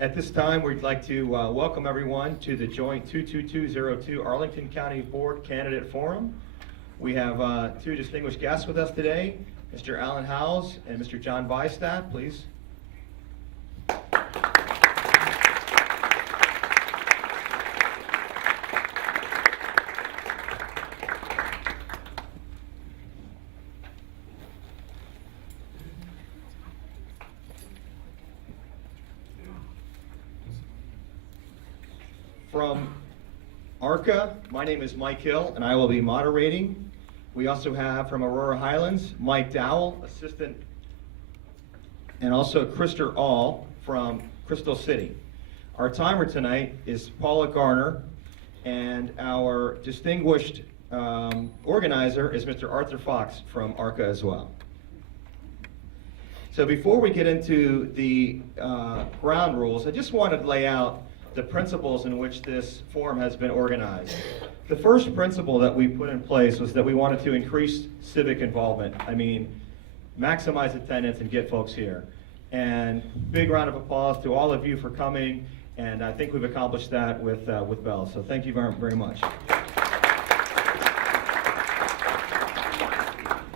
At this time, we'd like to welcome everyone to the joint 22202 Arlington County Board Candidate Forum. We have two distinguished guests with us today, Mr. Alan Howze and Mr. John Vihstadt, please. From ARCA, my name is Mike Hill, and I will be moderating. We also have from Aurora Highlands, Mike Dowell, assistant, and also Krister All from Crystal City. Our timer tonight is Paula Garner, and our distinguished organizer is Mr. Arthur Fox from ARCA as well. So before we get into the ground rules, I just wanted to lay out the principles in which this forum has been organized. The first principle that we put in place was that we wanted to increase civic involvement. I mean, maximize attendance and get folks here. And big round of applause to all of you for coming, and I think we've accomplished that with Bell. So thank you very, very much.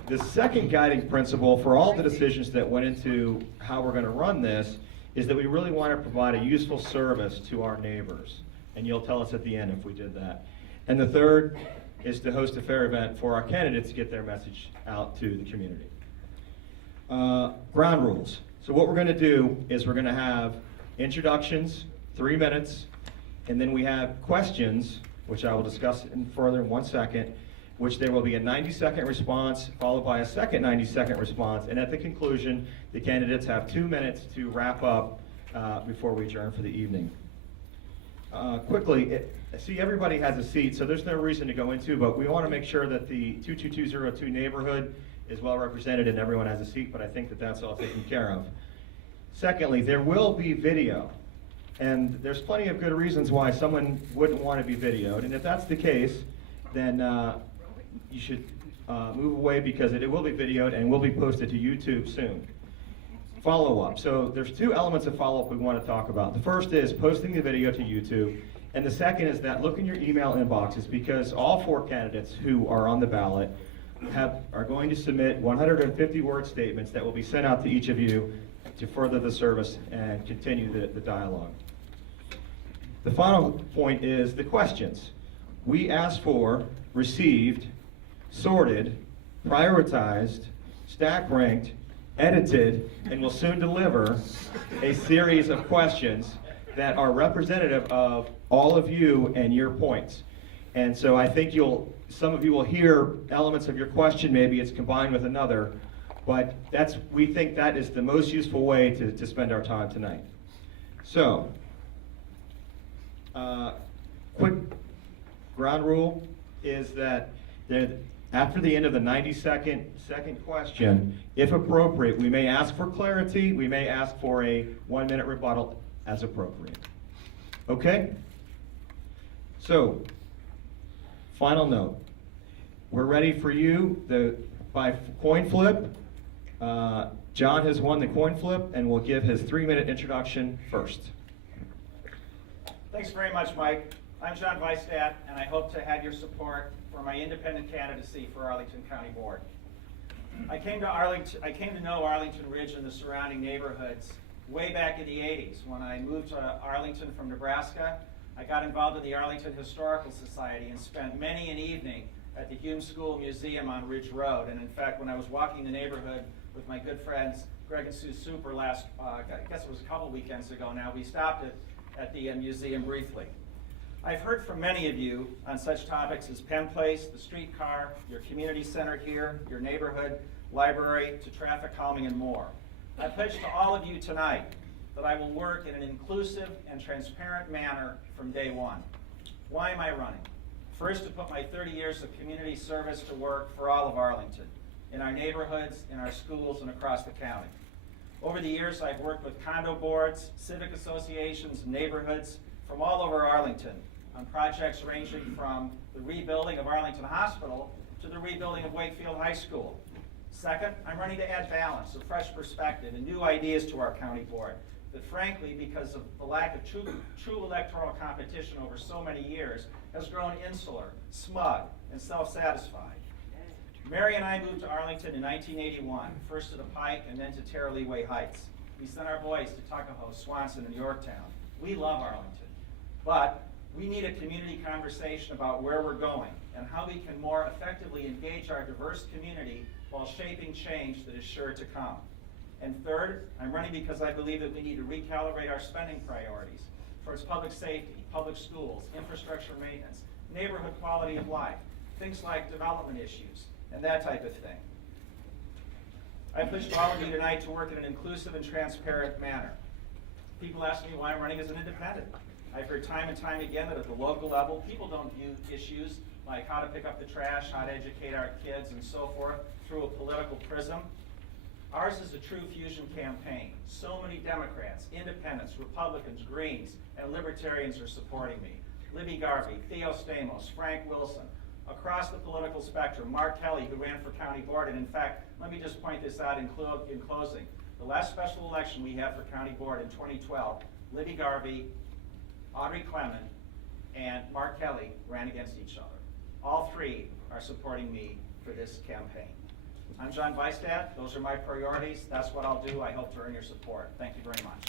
The second guiding principle for all the decisions that went into how we're going to run this is that we really want to provide a useful service to our neighbors. And you'll tell us at the end if we did that. And the third is to host a fair event for our candidates to get their message out to the community. Ground rules. So what we're going to do is we're going to have introductions, 3 minutes, and then we have questions, which I will discuss further in 1 second, which there will be a 90-second response followed by a second 90-second response, and at the conclusion, the candidates have 2 minutes to wrap up before we adjourn for the evening. Quickly, I see everybody has a seat, so there's no reason to go into, but we want to make sure that the 22202 neighborhood is well represented and everyone has a seat, but I think that that's all taken care of. Secondly, there will be video, and there's plenty of good reasons why someone wouldn't want to be videoed, and if that's the case, then you should move away because it will be videoed and will be posted to YouTube soon. Follow-up. So there's two elements of follow-up we want to talk about. The first is posting the video to YouTube, and the second is that look in your email inboxes because all 4 candidates who are on the ballot are going to submit 150-word statements that will be sent out to each of you to further the service and continue the dialogue. The final point is the questions. We asked for, received, sorted, prioritized, stack ranked, edited, and will soon deliver a series of questions that are representative of all of you and your points. And so I think some of you will hear elements of your question, maybe it's combined with another, but we think that is the most useful way to spend our time tonight. So, quick ground rule is that after the end of the 90-second question, if appropriate, we may ask for clarity, we may ask for a 1-minute rebuttal as appropriate. Okay? So, final note. We're ready for you by coin flip. John has won the coin flip and will give his 3-minute introduction first. Thanks very much, Mike. I'm John Vihstadt, and I hope to have your support for my independent candidacy for Arlington County Board. I came to know Arlington Ridge and the surrounding neighborhoods way back in the 80s. When I moved to Arlington from Nebraska, I got involved in the Arlington Historical Society and spent many an evening at the Hume School Museum on Ridge Road. And in fact, when I was walking the neighborhood with my good friends Greg and Sue Super I guess it was a couple weekends ago now, we stopped at the museum briefly. I've heard from many of you on such topics as Penn Place, the streetcar, your community center here, your neighborhood, library, to traffic calming and more. I pledge to all of you tonight that I will work in an inclusive and transparent manner from day one. Why am I running? First, to put my 30 years of community service to work for all of Arlington, in our neighborhoods, in our schools, and across the county. Over the years, I've worked with condo boards, civic associations, neighborhoods from all over Arlington on projects ranging from the rebuilding of Arlington Hospital to the rebuilding of Wakefield High School. Second, I'm running to add balance, a fresh perspective, and new ideas to our county board that frankly, because of the lack of true electoral competition over so many years, has grown insular, smug, and self-satisfied. Mary and I moved to Arlington in 1981, first to the Pike and then to Terraleeway Heights. We sent our boys to Tuckahoe, Swanson, and Yorktown. We love Arlington, but we need a community conversation about where we're going and how we can more effectively engage our diverse community while shaping change that is sure to come. And third, I'm running because I believe that we need to recalibrate our spending priorities towards public safety, public schools, infrastructure maintenance, neighborhood quality of life, things like development issues, and that type of thing. I push all of you tonight to work in an inclusive and transparent manner. People ask me why I'm running as an independent. I've heard time and time again that at the local level, people don't view issues like how to pick up the trash, how to educate our kids, and so forth through a political prism. Ours is a true fusion campaign. So many Democrats, Independents, Republicans, Greens, and Libertarians are supporting me. Libby Garvey, Theo Stamos, Frank Wilson. Across the political spectrum, Mark Kelly, who ran for county board, and in fact, let me just point this out in closing. The last special election we had for county board in 2012, Libby Garvey, Audrey Clement, and Mark Kelly ran against each other. All three are supporting me for this campaign. I'm John Vihstadt. Those are my priorities. That's what I'll do. I hope to earn your support. Thank you very much.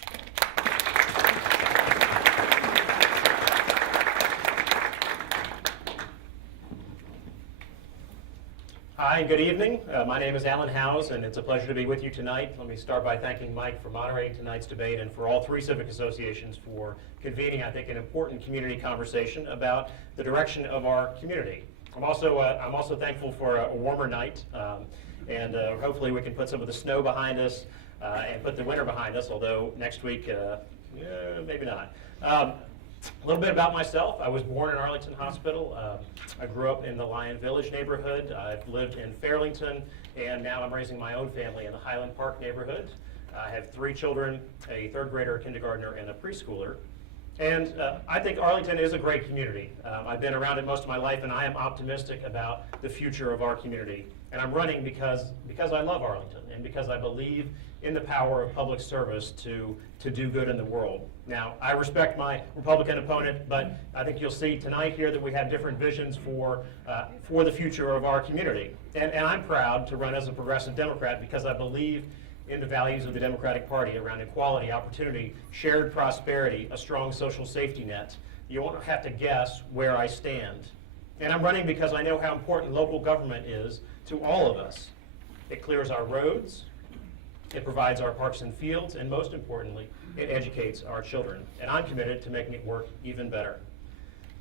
Hi, good evening. My name is Alan Howze, and it's a pleasure to be with you tonight. Let me start by thanking Mike for moderating tonight's debate and for all three civic associations for convening, I think, an important community conversation about the direction of our community. I'm also thankful for a warmer night, and hopefully we can put some of the snow behind us and put the winter behind us, although next week, maybe not. A little bit about myself. I was born in Arlington Hospital. I grew up in the Lyon Village neighborhood. I've lived in Fairlington, and now I'm raising my own family in the Highland Park neighborhood. I have 3 children, a 3rd grader, a kindergartner, and a preschooler. And I think Arlington is a great community. I've been around it most of my life, and I am optimistic about the future of our community. And I'm running because I love Arlington and because I believe in the power of public service to do good in the world. Now, I respect my Republican opponent, but I think you'll see tonight here that we have different visions for the future of our community. And I'm proud to run as a progressive Democrat because I believe in the values of the Democratic Party around equality, opportunity, shared prosperity, a strong social safety net. You won't have to guess where I stand. And I'm running because I know how important local government is to all of us. It clears our roads, it provides our parks and fields, and most importantly, it educates our children. And I'm committed to making it work even better.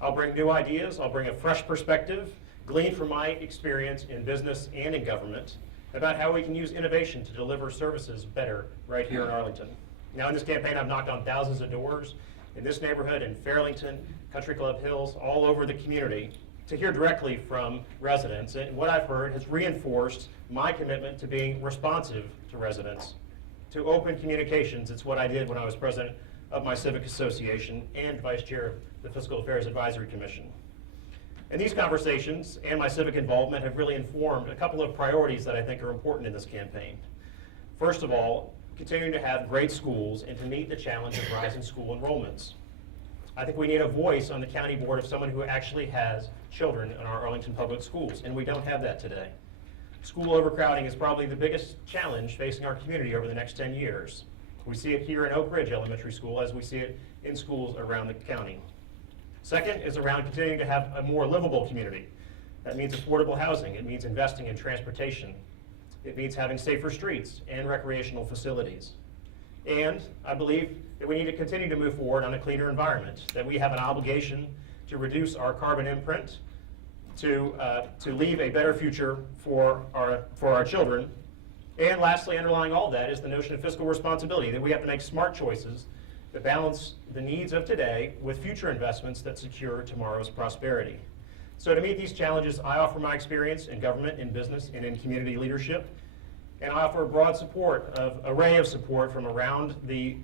I'll bring new ideas, I'll bring a fresh perspective, gleaned from my experience in business and in government, about how we can use innovation to deliver services better right here in Arlington. Now in this campaign, I've knocked on thousands of doors in this neighborhood, in Fairlington, Country Club Hills, all over the community, to hear directly from residents. And what I've heard has reinforced my commitment to being responsive to residents, to open communications. It's what I did when I was president of my civic association and vice chair of the Fiscal Affairs Advisory Commission. And these conversations and my civic involvement have really informed a couple of priorities that I think are important in this campaign. First of all, continuing to have great schools and to meet the challenge of rising school enrollments. I think we need a voice on the county board of someone who actually has children in our Arlington public schools, and we don't have that today. School overcrowding is probably the biggest challenge facing our community over the next 10 years. We see it here in Oak Ridge Elementary School as we see it in schools around the county. Second is around continuing to have a more livable community. That means affordable housing. It means investing in transportation. It means having safer streets and recreational facilities. And I believe that we need to continue to move forward on a cleaner environment, that we have an obligation to reduce our carbon imprint, to leave a better future for our children. And lastly, underlying all that is the notion of fiscal responsibility, that we have to make smart choices that balance the needs of today with future investments that secure tomorrow's prosperity. So to meet these challenges, I offer my experience in government, in business, and in community leadership. And I offer a broad array of support from around the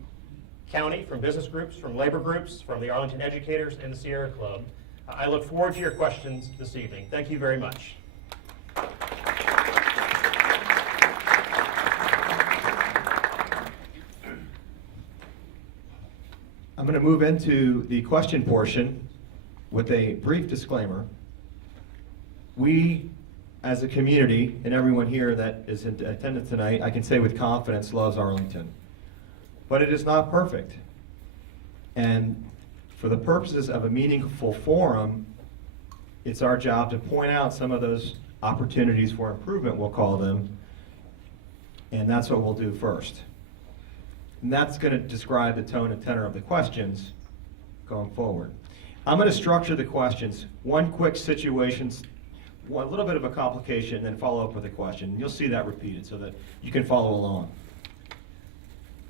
county, from business groups, from labor groups, from the Arlington Educators, and the Sierra Club. I look forward to your questions this evening. Thank you very much. I'm going to move into the question portion with a brief disclaimer. We, as a community, and everyone here that is in attendance tonight, I can say with confidence, loves Arlington. But it is not perfect. And for the purposes of a meaningful forum, it's our job to point out some of those opportunities for improvement, we'll call them, and that's what we'll do first. And that's going to describe the tone and tenor of the questions going forward. I'm going to structure the questions, one quick situation, a little bit of a complication, and then follow up with a question. You'll see that repeated so that you can follow along.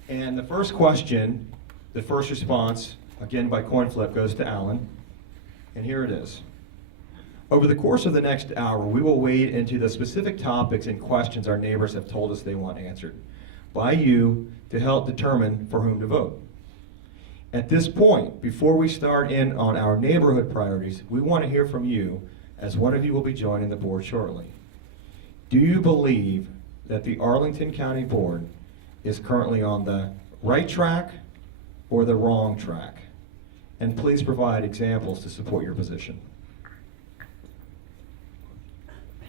And the first question, the first response, again by coin flip, goes to Alan. And here it is. Over the course of the next hour, we will wade into the specific topics and questions our neighbors have told us they want answered by you to help determine for whom to vote. At this point, before we start in on our neighborhood priorities, we want to hear from you, as one of you will be joining the board shortly. Do you believe that the Arlington County Board is currently on the right track or the wrong track? And please provide examples to support your position.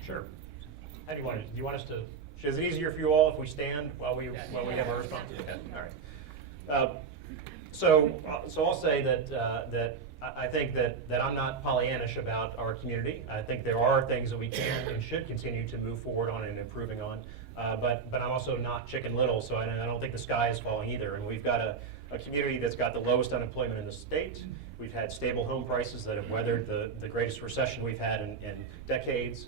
Sure. How do you want us to, is it easier for you all if we stand while we have our response? Okay. All right. So I'll say that I think that I'm not Pollyannish about our community. I think there are things that we can and should continue to move forward on and improving on. But I'm also not Chicken Little, so I don't think the sky is falling either. And we've got a community that's got the lowest unemployment in the state. We've had stable home prices that have weathered the greatest recession we've had in decades.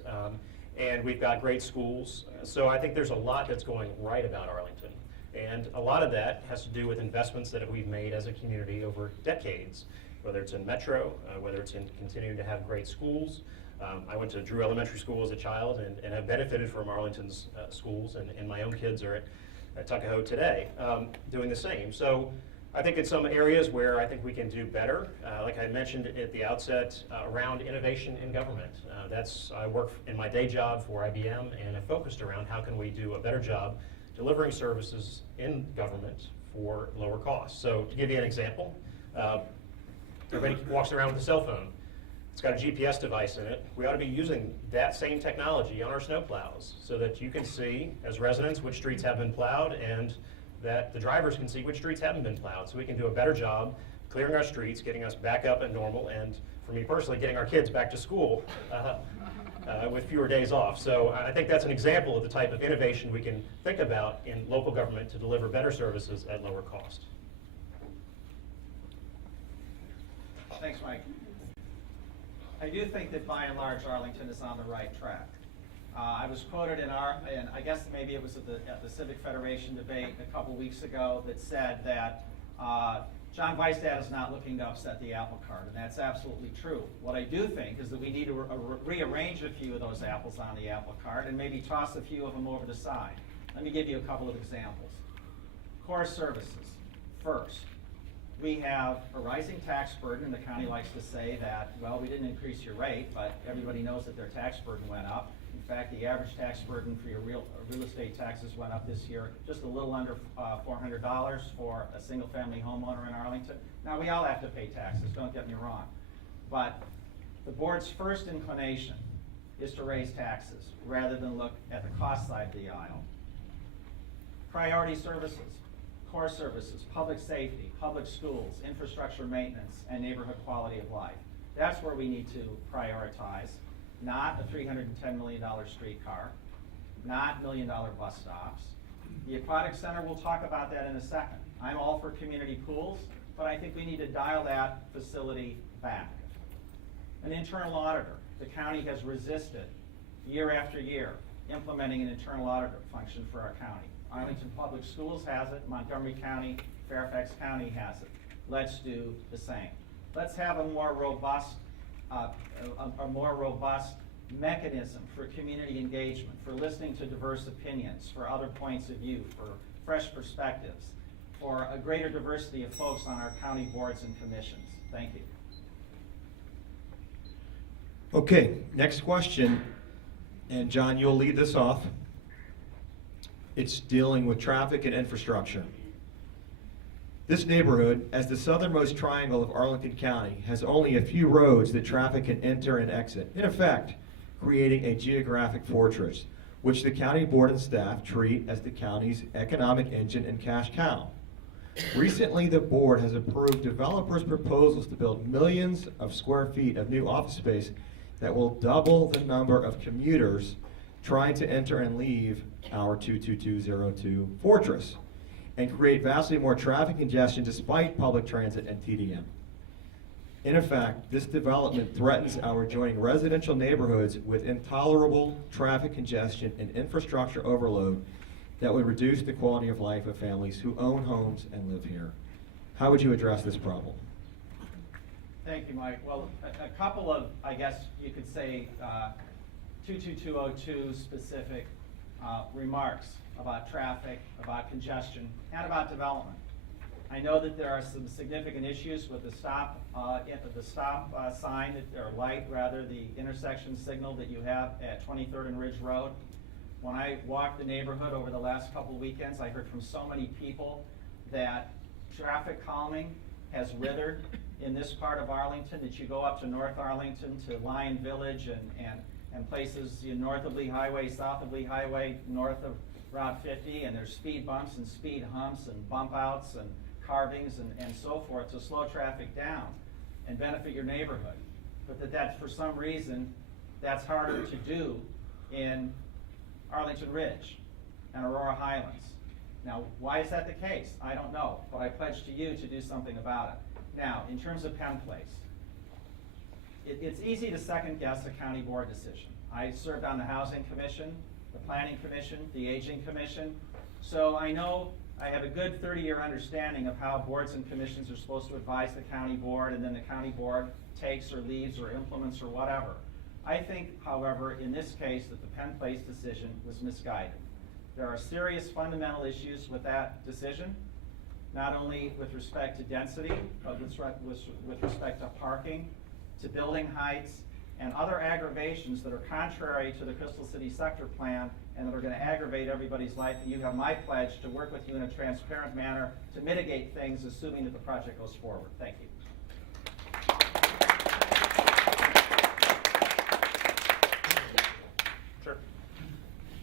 And we've got great schools. So I think there's a lot that's going right about Arlington. And a lot of that has to do with investments that we've made as a community over decades, whether it's in Metro, whether it's in continuing to have great schools. I went to Drew Elementary School as a child and have benefited from Arlington's schools, and my own kids are at Tuckahoe today doing the same. So I think in some areas where I think we can do better, like I mentioned at the outset, around innovation in government. I work in my day job for IBM and have focused around how can we do a better job delivering services in government for lower costs. So to give you an example, everybody walks around with a cell phone. It's got a GPS device in it. We ought to be using that same technology on our snowplows so that you can see, as residents, which streets have been plowed and that the drivers can see which streets haven't been plowed. So we can do a better job clearing our streets, getting us back up and normal, and for me personally, getting our kids back to school with fewer days off. So I think that's an example of the type of innovation we can think about in local government to deliver better services at lower cost. Thanks, Mike. I do think that by and large Arlington is on the right track. I was quoted in I guess maybe it was at the Civic Federation debate a couple weeks ago that said that John Vihstadt is not looking to upset the apple cart, and that's absolutely true. What I do think is that we need to rearrange a few of those apples on the apple cart and maybe toss a few of them over the side. Let me give you a couple of examples. Core services. First, we have a rising tax burden, and the county likes to say that, well, we didn't increase your rate, but everybody knows that their tax burden went up. In fact, the average tax burden for your real estate taxes went up this year just a little under $400 for a single-family homeowner in Arlington. Now, we all have to pay taxes, don't get me wrong. But the board's first inclination is to raise taxes rather than look at the cost side of the aisle. Priority services, core services, public safety, public schools, infrastructure maintenance, and neighborhood quality of life. That's where we need to prioritize. Not a $310 million streetcar, not $1 million bus stops. The Aquatic Center, we'll talk about that in a second. I'm all for community pools, but I think we need to dial that facility back. An internal auditor. The county has resisted year after year implementing an internal auditor function for our county. Arlington Public Schools has it, Montgomery County, Fairfax County has it. Let's do the same. Let's have a more robust mechanism for community engagement, for listening to diverse opinions, for other points of view, for fresh perspectives, for a greater diversity of folks on our county boards and commissions. Thank you. Okay, next question, and John, you'll lead this off. It's dealing with traffic and infrastructure. This neighborhood, as the southernmost triangle of Arlington County, has only a few roads that traffic can enter and exit, in effect, creating a geographic fortress, which the county board and staff treat as the county's economic engine and cash cow. Recently, the board has approved developers' proposals to build millions of square feet of new office space that will double the number of commuters trying to enter and leave our 22202 fortress, and create vastly more traffic congestion despite public transit and TDM. In effect, this development threatens our adjoining residential neighborhoods with intolerable traffic congestion and infrastructure overload that would reduce the quality of life of families who own homes and live here. How would you address this problem? Thank you, Mike. Well, a couple of, I guess you could say, 22202 specific remarks about traffic, about congestion, and about development. I know that there are some significant issues with the stop sign, or light rather, the intersection signal that you have at 23rd and Ridge Road. When I walked the neighborhood over the last couple of weekends, I heard from so many people that traffic calming has withered in this part of Arlington, that you go up to North Arlington, to Lion Village, and places north of Lee Highway, south of Lee Highway, north of Route 50, and there's speed bumps and speed humps and bump outs and carvings and so forth to slow traffic down and benefit your neighborhood. But that for some reason, that's harder to do in Arlington Ridge and Aurora Highlands. Now, why is that the case? I don't know, but I pledge to you to do something about it. Now, in terms of Penn Place, it's easy to second guess a county board decision. I served on the Housing Commission, the Planning Commission, the Aging Commission, so I know I have a good 30-year understanding of how boards and commissions are supposed to advise the county board, and then the county board takes or leaves or implements or whatever. I think, however, in this case, that the Penn Place decision was misguided. There are serious fundamental issues with that decision, not only with respect to density, but with respect to parking, to building heights, and other aggravations that are contrary to the Crystal City Sector Plan and that are going to aggravate everybody's life. And you have my pledge to work with you in a transparent manner to mitigate things, assuming that the project goes forward. Thank you. Sure.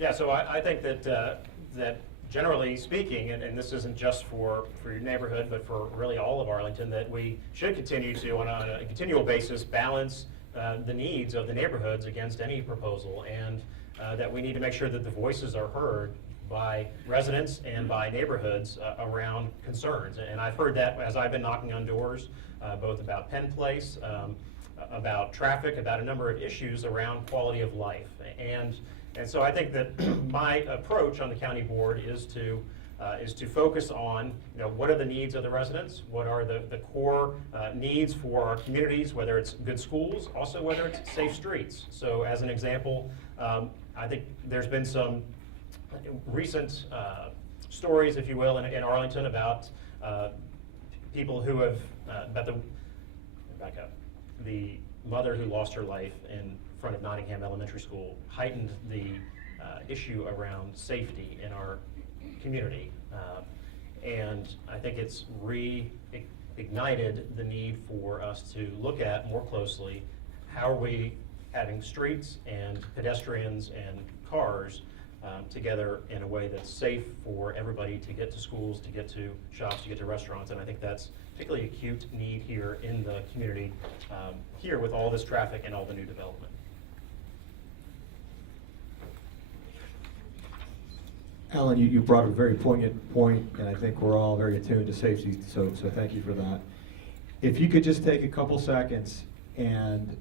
Yeah, so I think that generally speaking, and this isn't just for your neighborhood, but for really all of Arlington, that we should continue to, on a continual basis, balance the needs of the neighborhoods against any proposal, and that we need to make sure that the voices are heard by residents and by neighborhoods around concerns. And I've heard that as I've been knocking on doors, both about Penn Place, about traffic, about a number of issues around quality of life. And so I think that my approach on the county board is to focus on, what are the needs of the residents, what are the core needs for our communities, whether it's good schools, also whether it's safe streets. So as an example, I think there's been some recent stories, if you will, in Arlington about people who have, the mother who lost her life in front of Nottingham Elementary School heightened the issue around safety in our community. And I think it's reignited the need for us to look at more closely how are we having streets and pedestrians and cars together in a way that's safe for everybody to get to schools, to get to shops, to get to restaurants. And I think that's particularly acute need here in the community, here with all this traffic and all the new development. Alan, you brought a very poignant point, and I think we're all very attuned to safety, so thank you for that. If you could just take a couple seconds and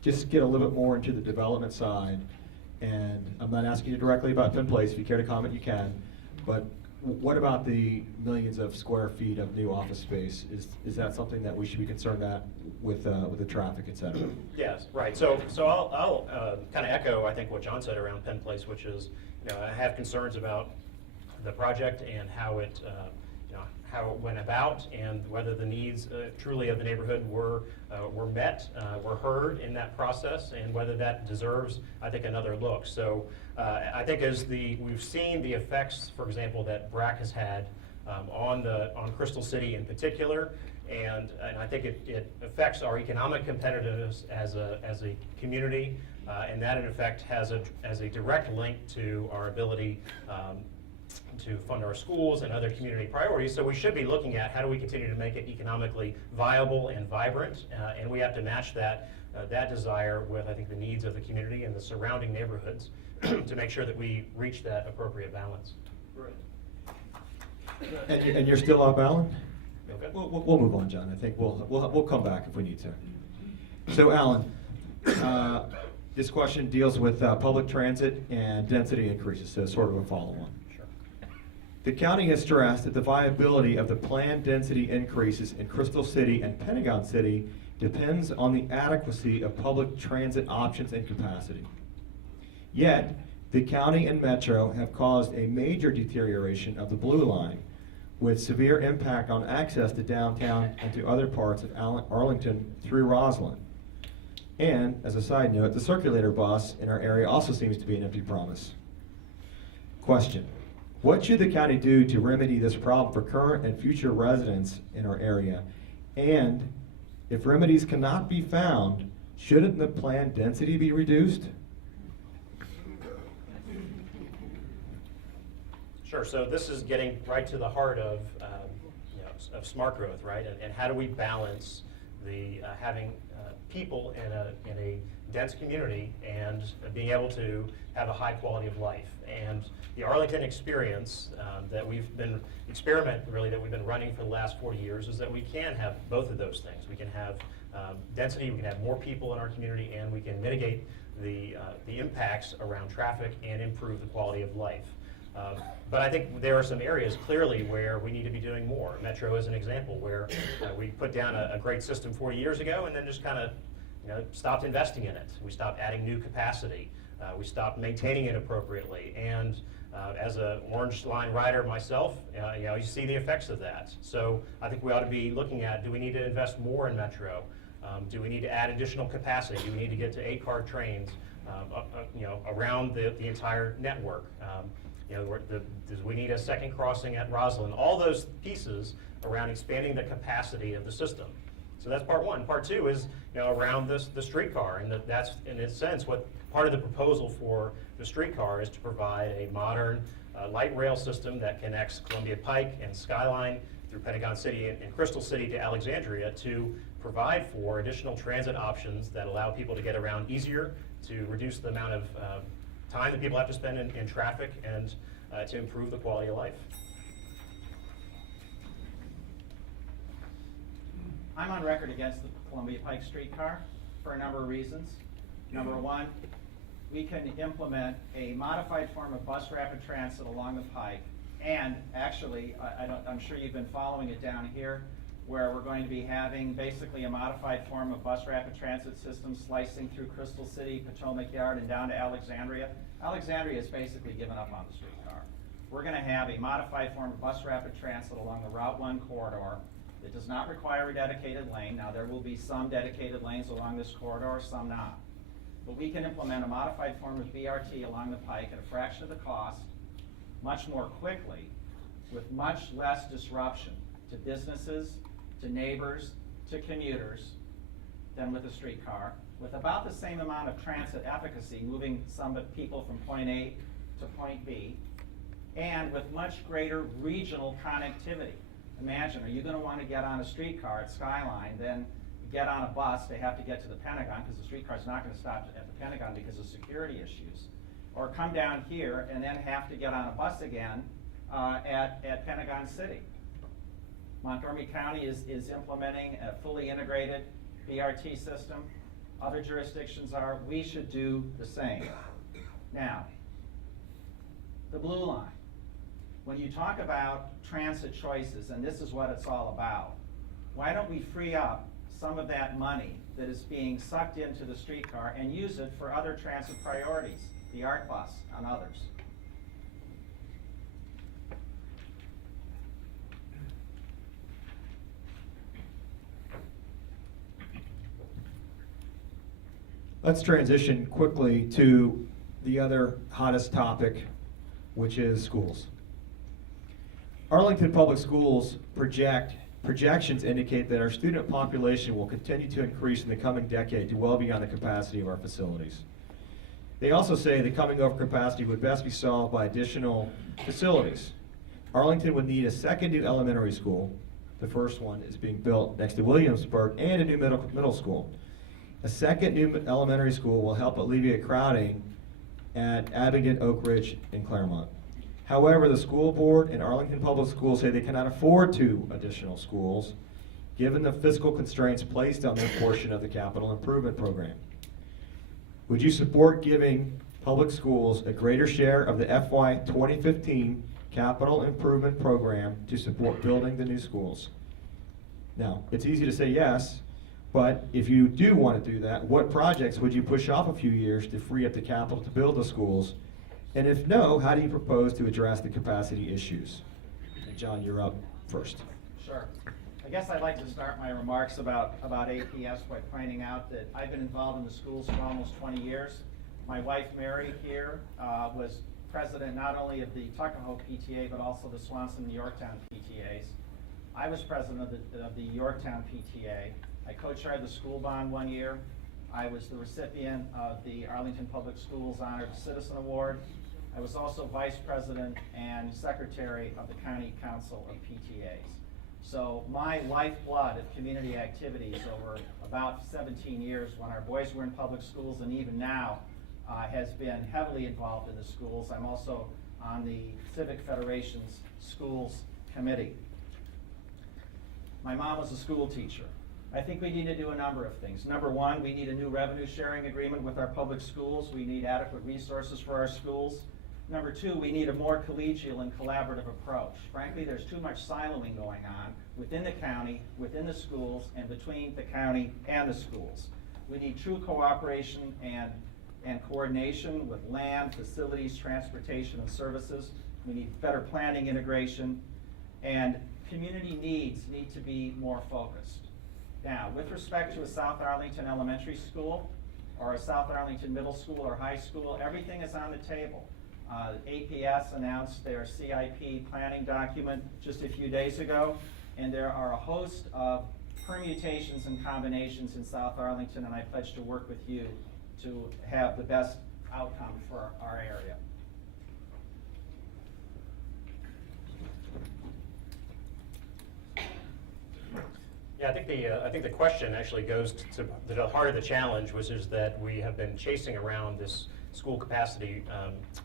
just get a little bit more into the development side, and I'm not asking you directly about Penn Place. If you care to comment, you can. But what about the millions of square feet of new office space? Is that something that we should be concerned at with the traffic, et cetera? Yes, right. So I'll kind of echo, I think, what John said around Penn Place, which is, I have concerns about the project and how it went about, and whether the needs truly of the neighborhood were met, were heard in that process, and whether that deserves, I think, another look. So I think as we've seen the effects, for example, that BRAC has had on Crystal City in particular, and I think it affects our economic competitiveness as a community, and that in effect has a direct link to our ability to fund our schools and other community priorities. So we should be looking at how do we continue to make it economically viable and vibrant, and we have to match that desire with, I think, the needs of the community and the surrounding neighborhoods to make sure that we reach that appropriate balance. And you're still up, Alan? Okay. We'll move on, John. I think we'll come back if we need to. So, Alan, this question deals with public transit and density increases, so sort of a follow-on. Sure. The county has stressed that the viability of the planned density increases in Crystal City and Pentagon City depends on the adequacy of public transit options and capacity. Yet, the county and Metro have caused a major deterioration of the Blue Line, with severe impact on access to downtown and to other parts of Arlington through Roslyn. And, as a side note, the circulator bus in our area also seems to be an empty promise. Question: what should the county do to remedy this problem for current and future residents in our area? And, if remedies cannot be found, shouldn't the planned density be reduced? Sure. So this is getting right to the heart of of smart growth, right? And how do we balance the having people in a dense community and being able to have a high quality of life? And the Arlington experience that we've been that we've been running for the last 40 years is that we can have both of those things. We can have density, we can have more people in our community, and we can mitigate the impacts around traffic and improve the quality of life. But I think there are some areas clearly where we need to be doing more. Metro is an example where we put down a great system 40 years ago and then just kind of stopped investing in it. We stopped adding new capacity. We stopped maintaining it appropriately. And as an Orange Line rider myself, you see the effects of that. So I think we ought to be looking at, do we need to invest more in Metro? Do we need to add additional capacity? Do we need to get to 8-car trains around the entire network? Does we need a second crossing at Roslyn? All those pieces around expanding the capacity of the system. So that's part one. Part two is around the streetcar, and that's in a sense what part of the proposal for the streetcar is to provide a modern light rail system that connects Columbia Pike and Skyline through Pentagon City and Crystal City to Alexandria to provide for additional transit options that allow people to get around easier, to reduce the amount of time that people have to spend in traffic, and to improve the quality of life. I'm on record against the Columbia Pike streetcar for a number of reasons. Number one, we can implement a modified form of bus rapid transit along the Pike, and actually, I'm sure you've been following it down here, where we're going to be having basically a modified form of bus rapid transit system slicing through Crystal City, Potomac Yard, and down to Alexandria. Alexandria has basically given up on the streetcar. We're going to have a modified form of bus rapid transit along the Route 1 corridor that does not require a dedicated lane. Now, there will be some dedicated lanes along this corridor, some not. But we can implement a modified form of BRT along the Pike at a fraction of the cost, much more quickly, with much less disruption to businesses, to neighbors, to commuters than with a streetcar, with about the same amount of transit efficacy, moving some people from point A to point B, and with much greater regional connectivity. Imagine, are you going to want to get on a streetcar at Skyline, then get on a bus? They have to get to the Pentagon because the streetcar is not going to stop at the Pentagon because of security issues. Or come down here and then have to get on a bus again at Pentagon City. Montgomery County is implementing a fully integrated BRT system. Other jurisdictions are. We should do the same. Now, the Blue Line. When you talk about transit choices, and this is what it's all about, why don't we free up some of that money that is being sucked into the streetcar and use it for other transit priorities, the ART bus and others? Let's transition quickly to the other hottest topic, which is schools. Arlington Public Schools projections indicate that our student population will continue to increase in the coming decade to well beyond the capacity of our facilities. They also say the coming overcapacity would best be solved by additional facilities. Arlington would need a second new elementary school. The first one is being built next to Williamsburg, and a new middle school. A second new elementary school will help alleviate crowding at Abingdon, Oak Ridge, and Claremont. However, the school board and Arlington Public Schools say they cannot afford 2 additional schools, given the fiscal constraints placed on their portion of the capital improvement program. Would you support giving public schools a greater share of the FY 2015 capital improvement program to support building the new schools? Now, it's easy to say yes, but if you do want to do that, what projects would you push off a few years to free up the capital to build the schools? And if no, how do you propose to address the capacity issues? And John, you're up first. Sure. I guess I'd like to start my remarks about APS by pointing out that I've been involved in the schools for almost 20 years. My wife, Mary, here was president not only of the Tuckahoe PTA, but also the Swanson and Yorktown PTAs. I was president of the Yorktown PTA. I co-chaired the school bond one year. I was the recipient of the Arlington Public Schools Honored Citizen Award. I was also vice president and secretary of the County Council of PTAs. So my lifeblood of community activities over about 17 years when our boys were in public schools, and even now, has been heavily involved in the schools. I'm also on the Civic Federation's Schools Committee. My mom was a school teacher. I think we need to do a number of things. Number one, we need a new revenue sharing agreement with our public schools. We need adequate resources for our schools. Number two, we need a more collegial and collaborative approach. Frankly, there's too much siloing going on within the county, within the schools, and between the county and the schools. We need true cooperation and coordination with land, facilities, transportation, and services. We need better planning integration, and community needs need to be more focused. Now, with respect to a South Arlington elementary school, or a South Arlington middle school or high school, everything is on the table. APS announced their CIP planning document just a few days ago, and there are a host of permutations and combinations in South Arlington, and I pledge to work with you to have the best outcome for our area. Yeah, I think the question actually goes to the heart of the challenge, which is that we have been chasing around this school capacity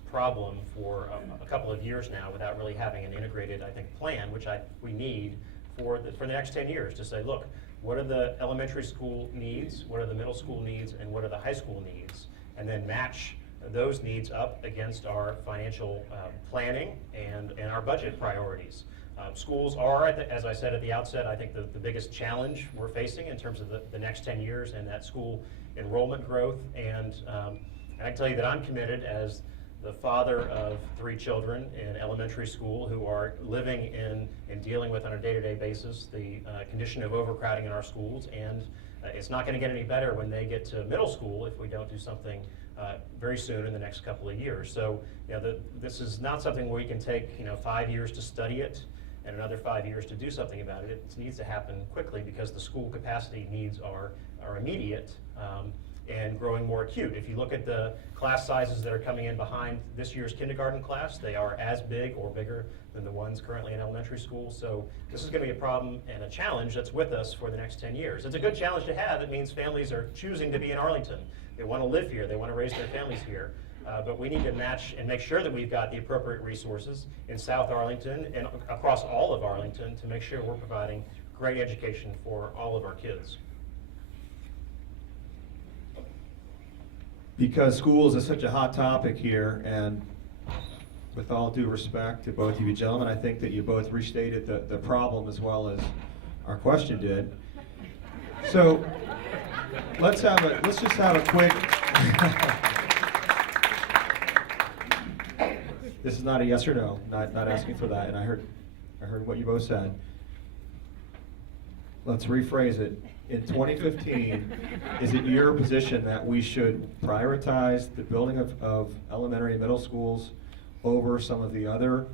problem for a couple of years now without really having an integrated, I think, plan, which we need for the next 10 years to say, look, what are the elementary school needs, what are the middle school needs, and what are the high school needs, and then match those needs up against our financial planning and our budget priorities. Schools are, as I said at the outset, I think the biggest challenge we're facing in terms of the next 10 years and that school enrollment growth. And I can tell you that I'm committed as the father of 3 children in elementary school who are living in and dealing with on a day-to-day basis the condition of overcrowding in our schools. And it's not going to get any better when they get to middle school if we don't do something very soon in the next couple of years. So this is not something where we can take 5 years to study it and another 5 years to do something about it. It needs to happen quickly because the school capacity needs are immediate and growing more acute. If you look at the class sizes that are coming in behind this year's kindergarten class, they are as big or bigger than the ones currently in elementary school. So this is going to be a problem and a challenge that's with us for the next 10 years. It's a good challenge to have. It means families are choosing to be in Arlington. They want to live here. They want to raise their families here. But we need to match and make sure that we've got the appropriate resources in South Arlington and across all of Arlington to make sure we're providing great education for all of our kids. Because schools is such a hot topic here, and with all due respect to both of you gentlemen, I think that you both restated the problem as well as our question did. So let's just have a quick This is not a yes or no, not asking for that, and I heard what you both said. Let's rephrase it. In 2015, is it your position that we should prioritize the building of elementary and middle schools over some of the other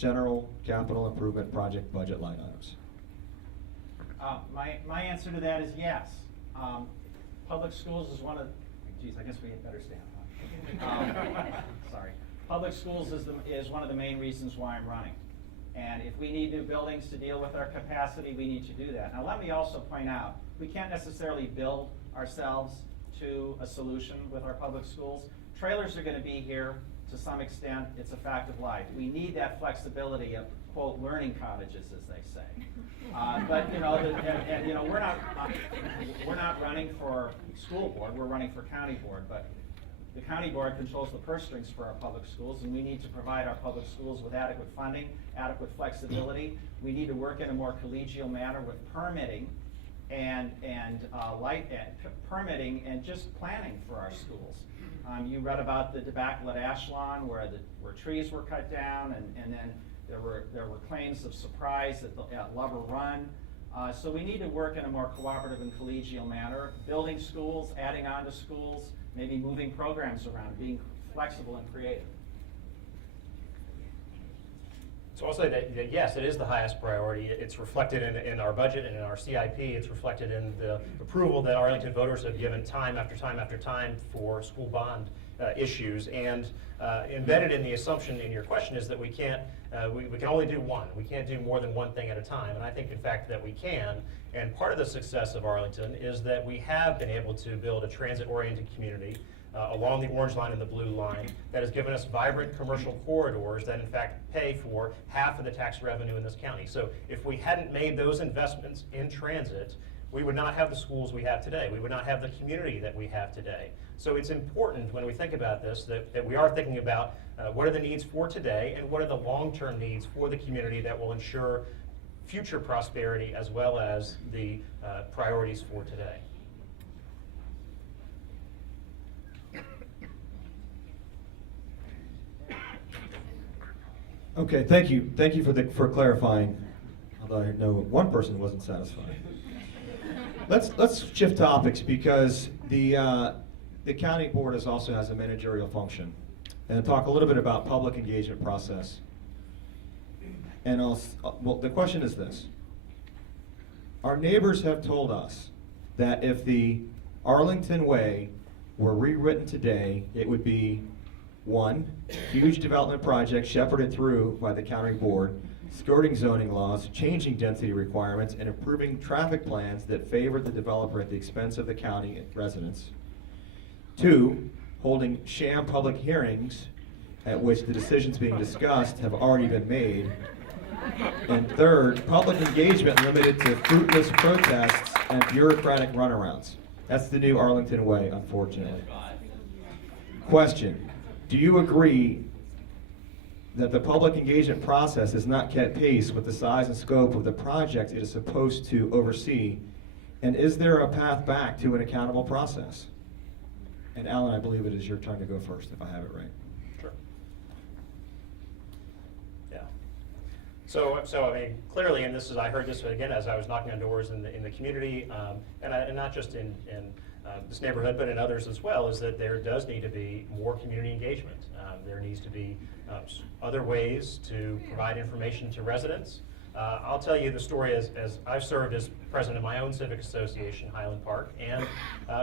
general capital improvement project budget line items? My answer to that is yes. Public schools is one of, geez, I guess we had better stand. Sorry. Public schools is one of the main reasons why I'm running. And if we need new buildings to deal with our capacity, we need to do that. Now let me also point out, we can't necessarily build ourselves to a solution with our public schools. Trailers are going to be here to some extent. It's a fact of life. We need that flexibility of, quote, learning cottages, as they say. But you know, we're not running for school board. We're running for county board. But the county board controls the purse strings for our public schools, and we need to provide our public schools with adequate funding, adequate flexibility. We need to work in a more collegial manner with permitting and permitting and just planning for our schools. You read about the debacle at Ashlon where trees were cut down, and then there were claims of surprise at Lover Run. So we need to work in a more cooperative and collegial manner, building schools, adding on to schools, maybe moving programs around, being flexible and creative. So I'll say that yes, it is the highest priority. It's reflected in our budget and in our CIP. It's reflected in the approval that Arlington voters have given time after time after time for school bond issues. And embedded in the assumption in your question is that we can't, we can only do one. We can't do more than one thing at a time. And I think, in fact, that we can. And part of the success of Arlington is that we have been able to build a transit-oriented community along the orange line and the blue line that has given us vibrant commercial corridors that in fact pay for half of the tax revenue in this county. So if we hadn't made those investments in transit, we would not have the schools we have today. We would not have the community that we have today. So it's important when we think about this that we are thinking about what are the needs for today and what are the long-term needs for the community that will ensure future prosperity as well as the priorities for today. Okay, thank you. Thank you for clarifying, although I know one person wasn't satisfied. Let's shift topics because the county board also has a managerial function, and talk a little bit about public engagement process. And well, the question is this: our neighbors have told us that if the Arlington Way were rewritten today, it would be one, huge development project shepherded through by the county board, skirting zoning laws, changing density requirements, and improving traffic plans that favor the developer at the expense of the county residents. Two, holding sham public hearings at which the decisions being discussed have already been made. And third, public engagement limited to fruitless protests and bureaucratic runarounds. That's the new Arlington Way, unfortunately. Question: do you agree that the public engagement process has not kept pace with the size and scope of the project it is supposed to oversee? And is there a path back to an accountable process? And Alan, I believe it is your turn to go first, if I have it right. Sure. Yeah. So I mean, clearly, and this is, I heard this again as I was knocking on doors in the community, and not just in this neighborhood, but in others as well, is that there does need to be more community engagement. There needs to be other ways to provide information to residents. I'll tell you the story as I've served as president of my own civic association, Highland Park, and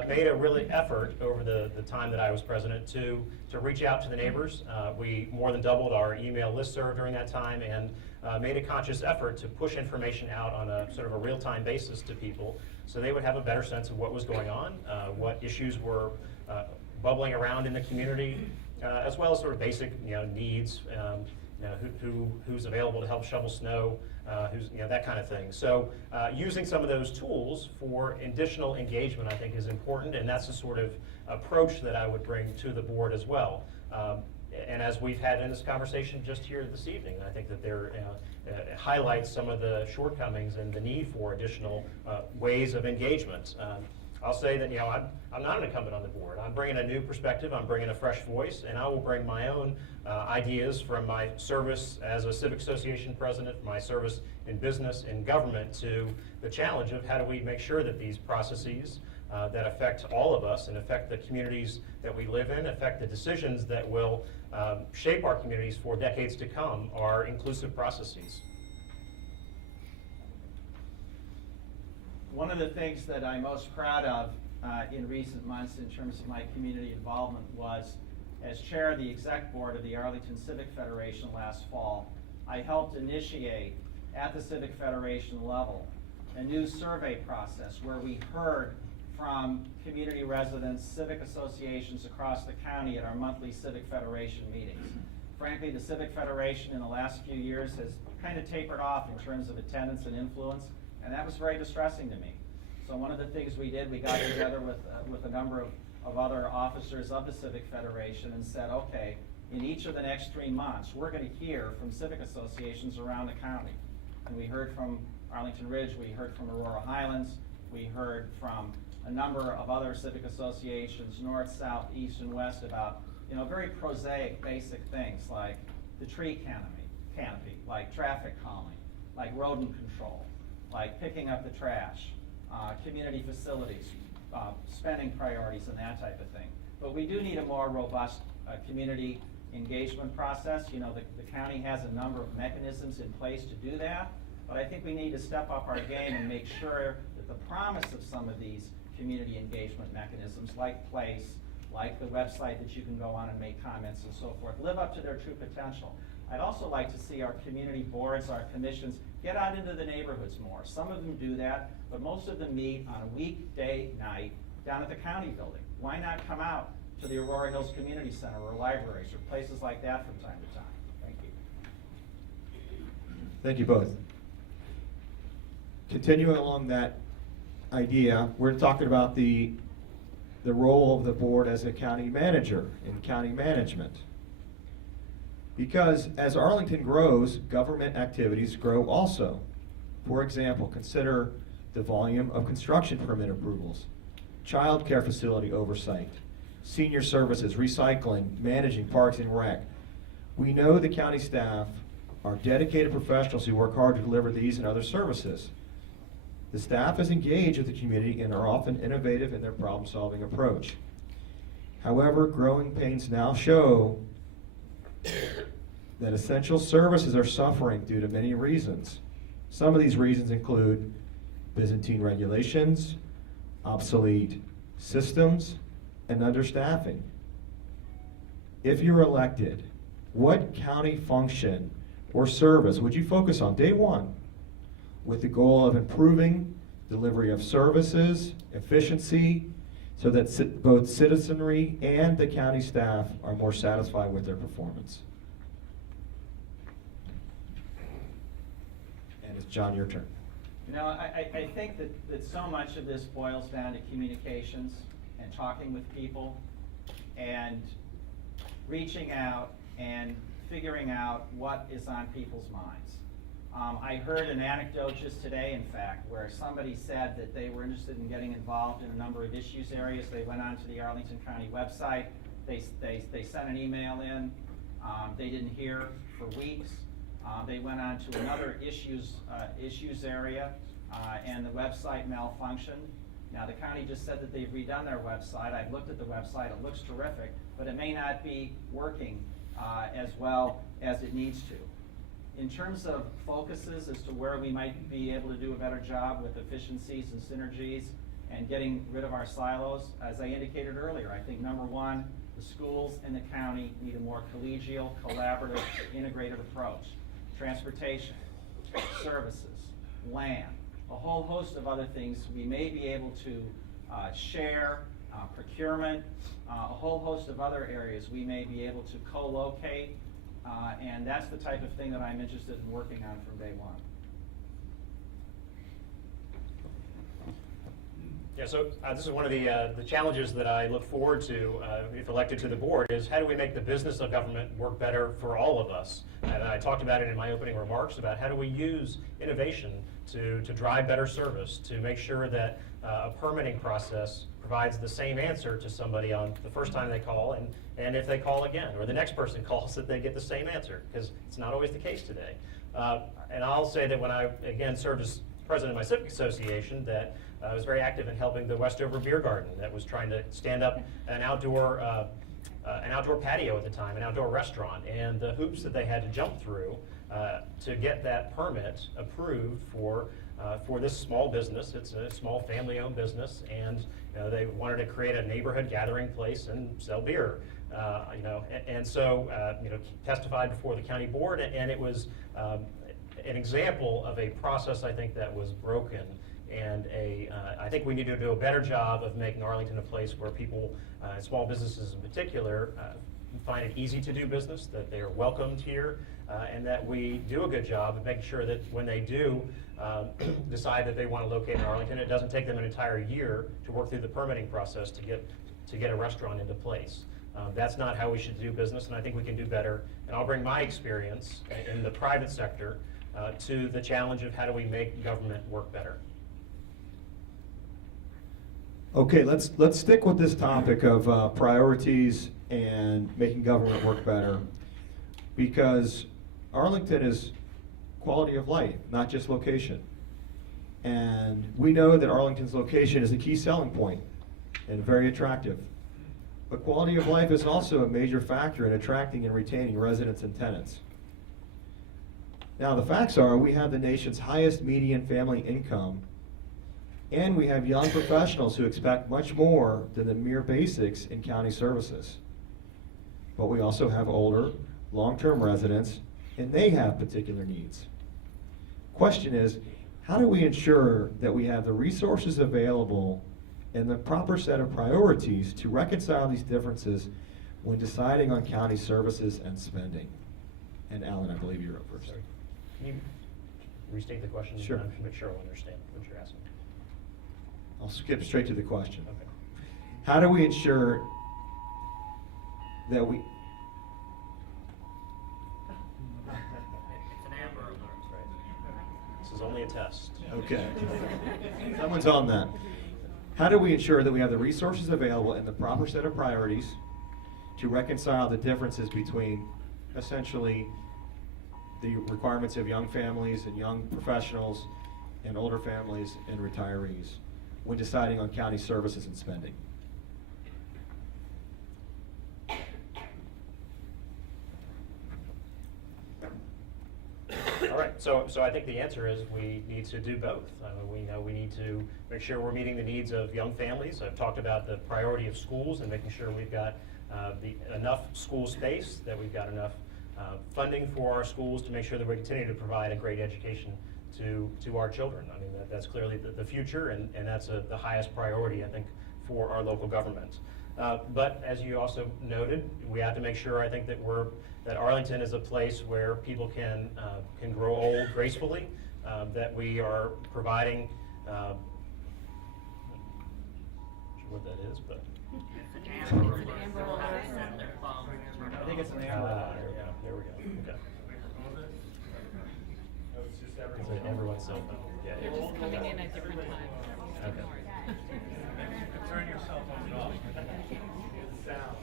made a really effort over the time that I was president to reach out to the neighbors. We more than doubled our email listserv during that time and made a conscious effort to push information out on a sort of a real-time basis to people so they would have a better sense of what was going on, what issues were bubbling around in the community, as well as sort of basic needs, who's available to help shovel snow, who's that kind of thing. So using some of those tools for additional engagement, I think, is important, and that's the sort of approach that I would bring to the board as well. And as we've had in this conversation just here this evening, I think that there highlights some of the shortcomings and the need for additional ways of engagement. I'll say that I'm not an incumbent on the board. I'm bringing a new perspective. I'm bringing a fresh voice, and I will bring my own ideas from my service as a civic association president, my service in business and government, to the challenge of how do we make sure that these processes that affect all of us and affect the communities that we live in, affect the decisions that will shape our communities for decades to come are inclusive processes. One of the things that I'm most proud of in recent months in terms of my community involvement was, as chair of the exec board of the Arlington Civic Federation last fall, I helped initiate at the Civic Federation level a new survey process where we heard from community residents, civic associations across the county at our monthly Civic Federation meetings. Frankly, the Civic Federation in the last few years has kind of tapered off in terms of attendance and influence, and that was very distressing to me. So one of the things we did, we got together with a number of other officers of the Civic Federation and said, okay, in each of the next 3 months, we're going to hear from civic associations around the county. And we heard from Arlington Ridge, we heard from Aurora Highlands, we heard from a number of other civic associations, north, south, east, and west, about very prosaic, basic things like the tree canopy, like traffic calming, like rodent control, like picking up the trash, community facilities, spending priorities, and that type of thing. But we do need a more robust community engagement process. The county has a number of mechanisms in place to do that, but I think we need to step up our game and make sure that the promise of some of these community engagement mechanisms, like Place, like the website that you can go on and make comments and so forth, live up to their true potential. I'd also like to see our community boards, our commissions, get out into the neighborhoods more. Some of them do that, but most of them meet on a weekday night down at the county building. Why not come out to the Aurora Hills Community Center or libraries or places like that from time to time? Thank you. Thank you both. Continuing along that idea, we're talking about the role of the board as a county manager in county management. Because as Arlington grows, government activities grow also. For example, consider the volume of construction permit approvals, child care facility oversight, senior services, recycling, managing parks and rec. We know the county staff are dedicated professionals who work hard to deliver these and other services. The staff is engaged with the community and are often innovative in their problem-solving approach. However, growing pains now show that essential services are suffering due to many reasons. Some of these reasons include Byzantine regulations, obsolete systems, and understaffing. If you're elected, what county function or service would you focus on day one with the goal of improving delivery of services, efficiency, so that both citizenry and the county staff are more satisfied with their performance? And it's John, your turn. I think that so much of this boils down to communications and talking with people and reaching out and figuring out what is on people's minds. I heard an anecdote just today, in fact, where somebody said that they were interested in getting involved in a number of issues areas. They went onto the Arlington County website. They sent an email in. They didn't hear for weeks. They went on to another issues area, and the website malfunctioned. Now, the county just said that they've redone their website. I've looked at the website. It looks terrific, but it may not be working as well as it needs to. In terms of focuses as to where we might be able to do a better job with efficiencies and synergies and getting rid of our silos, as I indicated earlier, I think number one, the schools and the county need a more collegial, collaborative, integrated approach. Transportation, services, land, a whole host of other things we may be able to share, procurement, a whole host of other areas we may be able to co-locate, and that's the type of thing that I'm interested in working on from day one. Yeah, so this is one of the challenges that I look forward to if elected to the board, is how do we make the business of government work better for all of us? And I talked about it in my opening remarks about how do we use innovation to drive better service, to make sure that a permitting process provides the same answer to somebody on the first time they call, and if they call again, or the next person calls, that they get the same answer, because it's not always the case today. And I'll say that when I, again, served as president of my civic association, that I was very active in helping the Westover Beer Garden that was trying to stand up an outdoor an outdoor patio at the time, an outdoor restaurant, and the hoops that they had to jump through to get that permit approved for this small business. It's a small family-owned business, and they wanted to create a neighborhood gathering place and sell beer. So testified before the county board, and it was an example of a process, I think, that was broken, and I think we need to do a better job of making Arlington a place where people, small businesses in particular, find it easy to do business, that they are welcomed here, and that we do a good job of making sure that when they do decide that they want to locate in Arlington, it doesn't take them an entire year to work through the permitting process to get a restaurant into place. That's not how we should do business, and I think we can do better. And I'll bring my experience in the private sector to the challenge of how do we make government work better. Okay, let's stick with this topic of priorities and making government work better, because Arlington is quality of life, not just location. And we know that Arlington's location is a key selling point and very attractive. But quality of life is also a major factor in attracting and retaining residents and tenants. Now, the facts are we have the nation's highest median family income, and we have young professionals who expect much more than the mere basics in county services. But we also have older, long-term residents, and they have particular needs. Question is, how do we ensure that we have the resources available and the proper set of priorities to reconcile these differences when deciding on county services and spending? And Alan, I believe you're up first. Can you restate the question? Sure. To make sure I understand what you're asking. I'll skip straight to the question. Okay. How do we ensure that we... This is only a test. Okay. Someone's on that. How do we ensure that we have the resources available and the proper set of priorities to reconcile the differences between essentially the requirements of young families and young professionals and older families and retirees when deciding on county services and spending? All right, so I think the answer is we need to do both. We need to make sure we're meeting the needs of young families. I've talked about the priority of schools and making sure we've got enough school space, that we've got enough funding for our schools to make sure that we continue to provide a great education to our children. I mean, that's clearly the future, and that's the highest priority, I think, for our local government. But as you also noted, we have to make sure, I think, that Arlington is a place where people can grow old gracefully, that we are providing, not sure what that is, but. I think it's an Amber. Yeah, there we go, okay. It's everyone's cell phone. Yeah, They're just coming in at different times. Okay. Turn your cell phone off. Sound.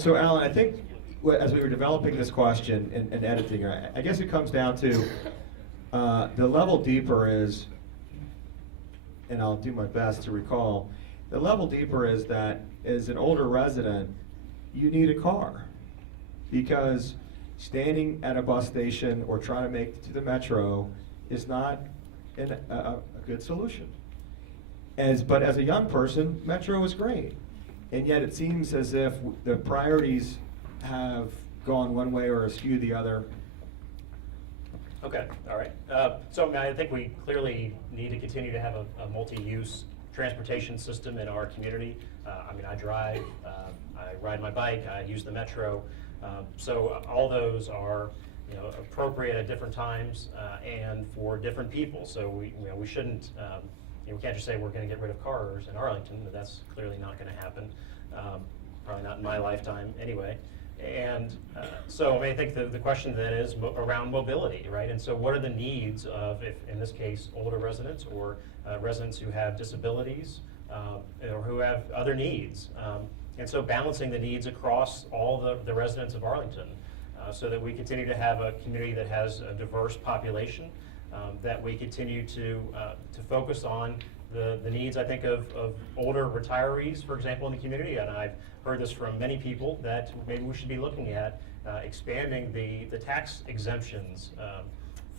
So Alan, I think as we were developing this question and editing her, I guess it comes down to the level deeper is, and I'll do my best to recall, the level deeper is that as an older resident, you need a car, because standing at a bus station or trying to make it to the metro is not a good solution. But as a young person, metro is great. And yet it seems as if the priorities have gone one way or askew the other. Okay, all right. So I think we clearly need to continue to have a multi-use transportation system in our community. I mean, I drive, I ride my bike, I use the metro. So all those are, appropriate at different times and for different people. So we shouldn't, we can't just say we're going to get rid of cars in Arlington. That's clearly not going to happen. Probably not in my lifetime anyway. And so I think the question then is around mobility, right? And so what are the needs of, if in this case, older residents or residents who have disabilities or who have other needs? And so balancing the needs across all the residents of Arlington so that we continue to have a community that has a diverse population, that we continue to focus on the needs, I think, of older retirees, for example, in the community. And I've heard this from many people that maybe we should be looking at expanding the tax exemptions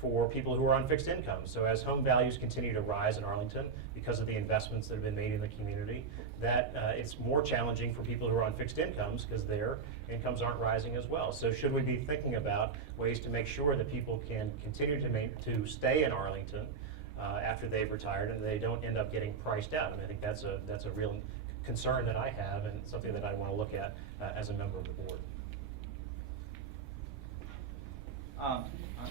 for people who are on fixed income. So as home values continue to rise in Arlington because of the investments that have been made in the community, that it's more challenging for people who are on fixed incomes because their incomes aren't rising as well. So should we be thinking about ways to make sure that people can continue to stay in Arlington after they've retired and they don't end up getting priced out? And I think that's a real concern that I have and something that I want to look at as a member of the board.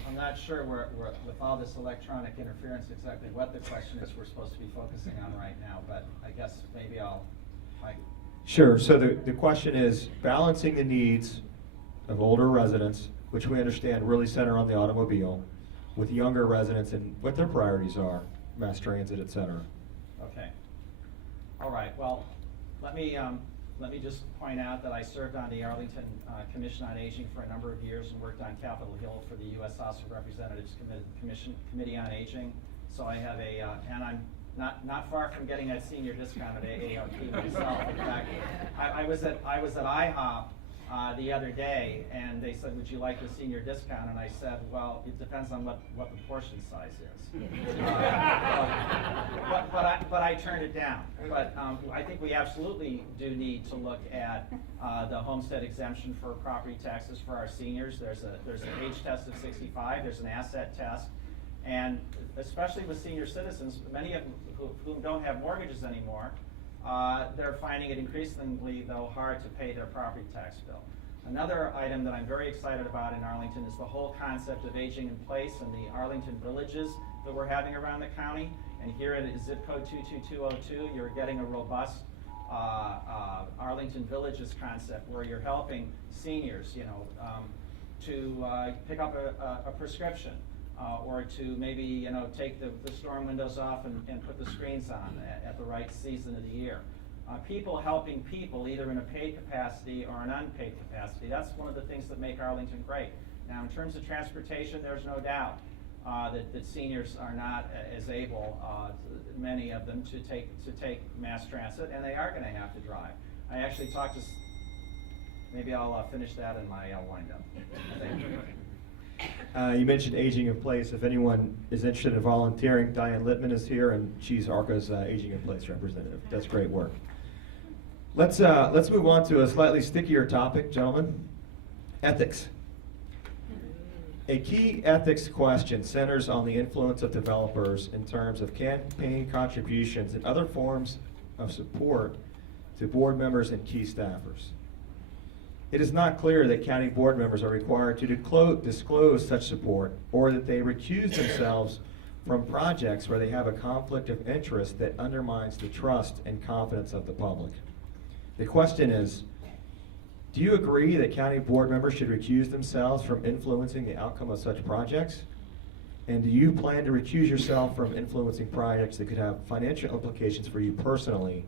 I'm not sure with all this electronic interference exactly what the question is we're supposed to be focusing on right now, but I guess maybe Mike. Sure, so the question is balancing the needs of older residents, which we understand really center on the automobile, with younger residents and what their priorities are, mass transit, et cetera. Okay. All right, well, let me just point out that I served on the Arlington Commission on Aging for a number of years and worked on Capitol Hill for the U.S. House of Representatives Committee on Aging. So I have and I'm not far from getting that senior discount at AARP myself. In fact, I was at IHOP the other day, and they said, "Would you like the senior discount?" And I said, "Well, it depends on what the portion size is." But I turned it down. But I think we absolutely do need to look at the homestead exemption for property taxes for our seniors. There's an age test of 65. There's an asset test, and especially with senior citizens, many of whom don't have mortgages anymore, they're finding it increasingly, though, hard to pay their property tax bill. Another item that I'm very excited about in Arlington is the whole concept of aging in place and the Arlington villages that we're having around the county. And here at zip code 22202, you're getting a robust Arlington Villages concept where you're helping seniors, to pick up a prescription. Or to maybe take the storm windows off and put the screens on at the right season of the year. People helping people either in a paid capacity or an unpaid capacity. That's one of the things that make Arlington great. Now in terms of transportation, there's no doubt that seniors are not as able, many of them, to take mass transit, and they are going to have to drive. I actually talked to, maybe I'll finish that in my wind up. Thank you. You mentioned aging in place. If anyone is interested in volunteering, Diane Littman is here, and she's ARCA's aging in place representative. Does great work. Let's move on to a slightly stickier topic, gentlemen. Ethics. A key ethics question centers on the influence of developers in terms of campaign contributions and other forms of support to board members and key staffers. It is not clear that county board members are required to disclose such support or that they recuse themselves from projects where they have a conflict of interest that undermines the trust and confidence of the public. The question is, do you agree that county board members should recuse themselves from influencing the outcome of such projects? And do you plan to recuse yourself from influencing projects that could have financial implications for you personally?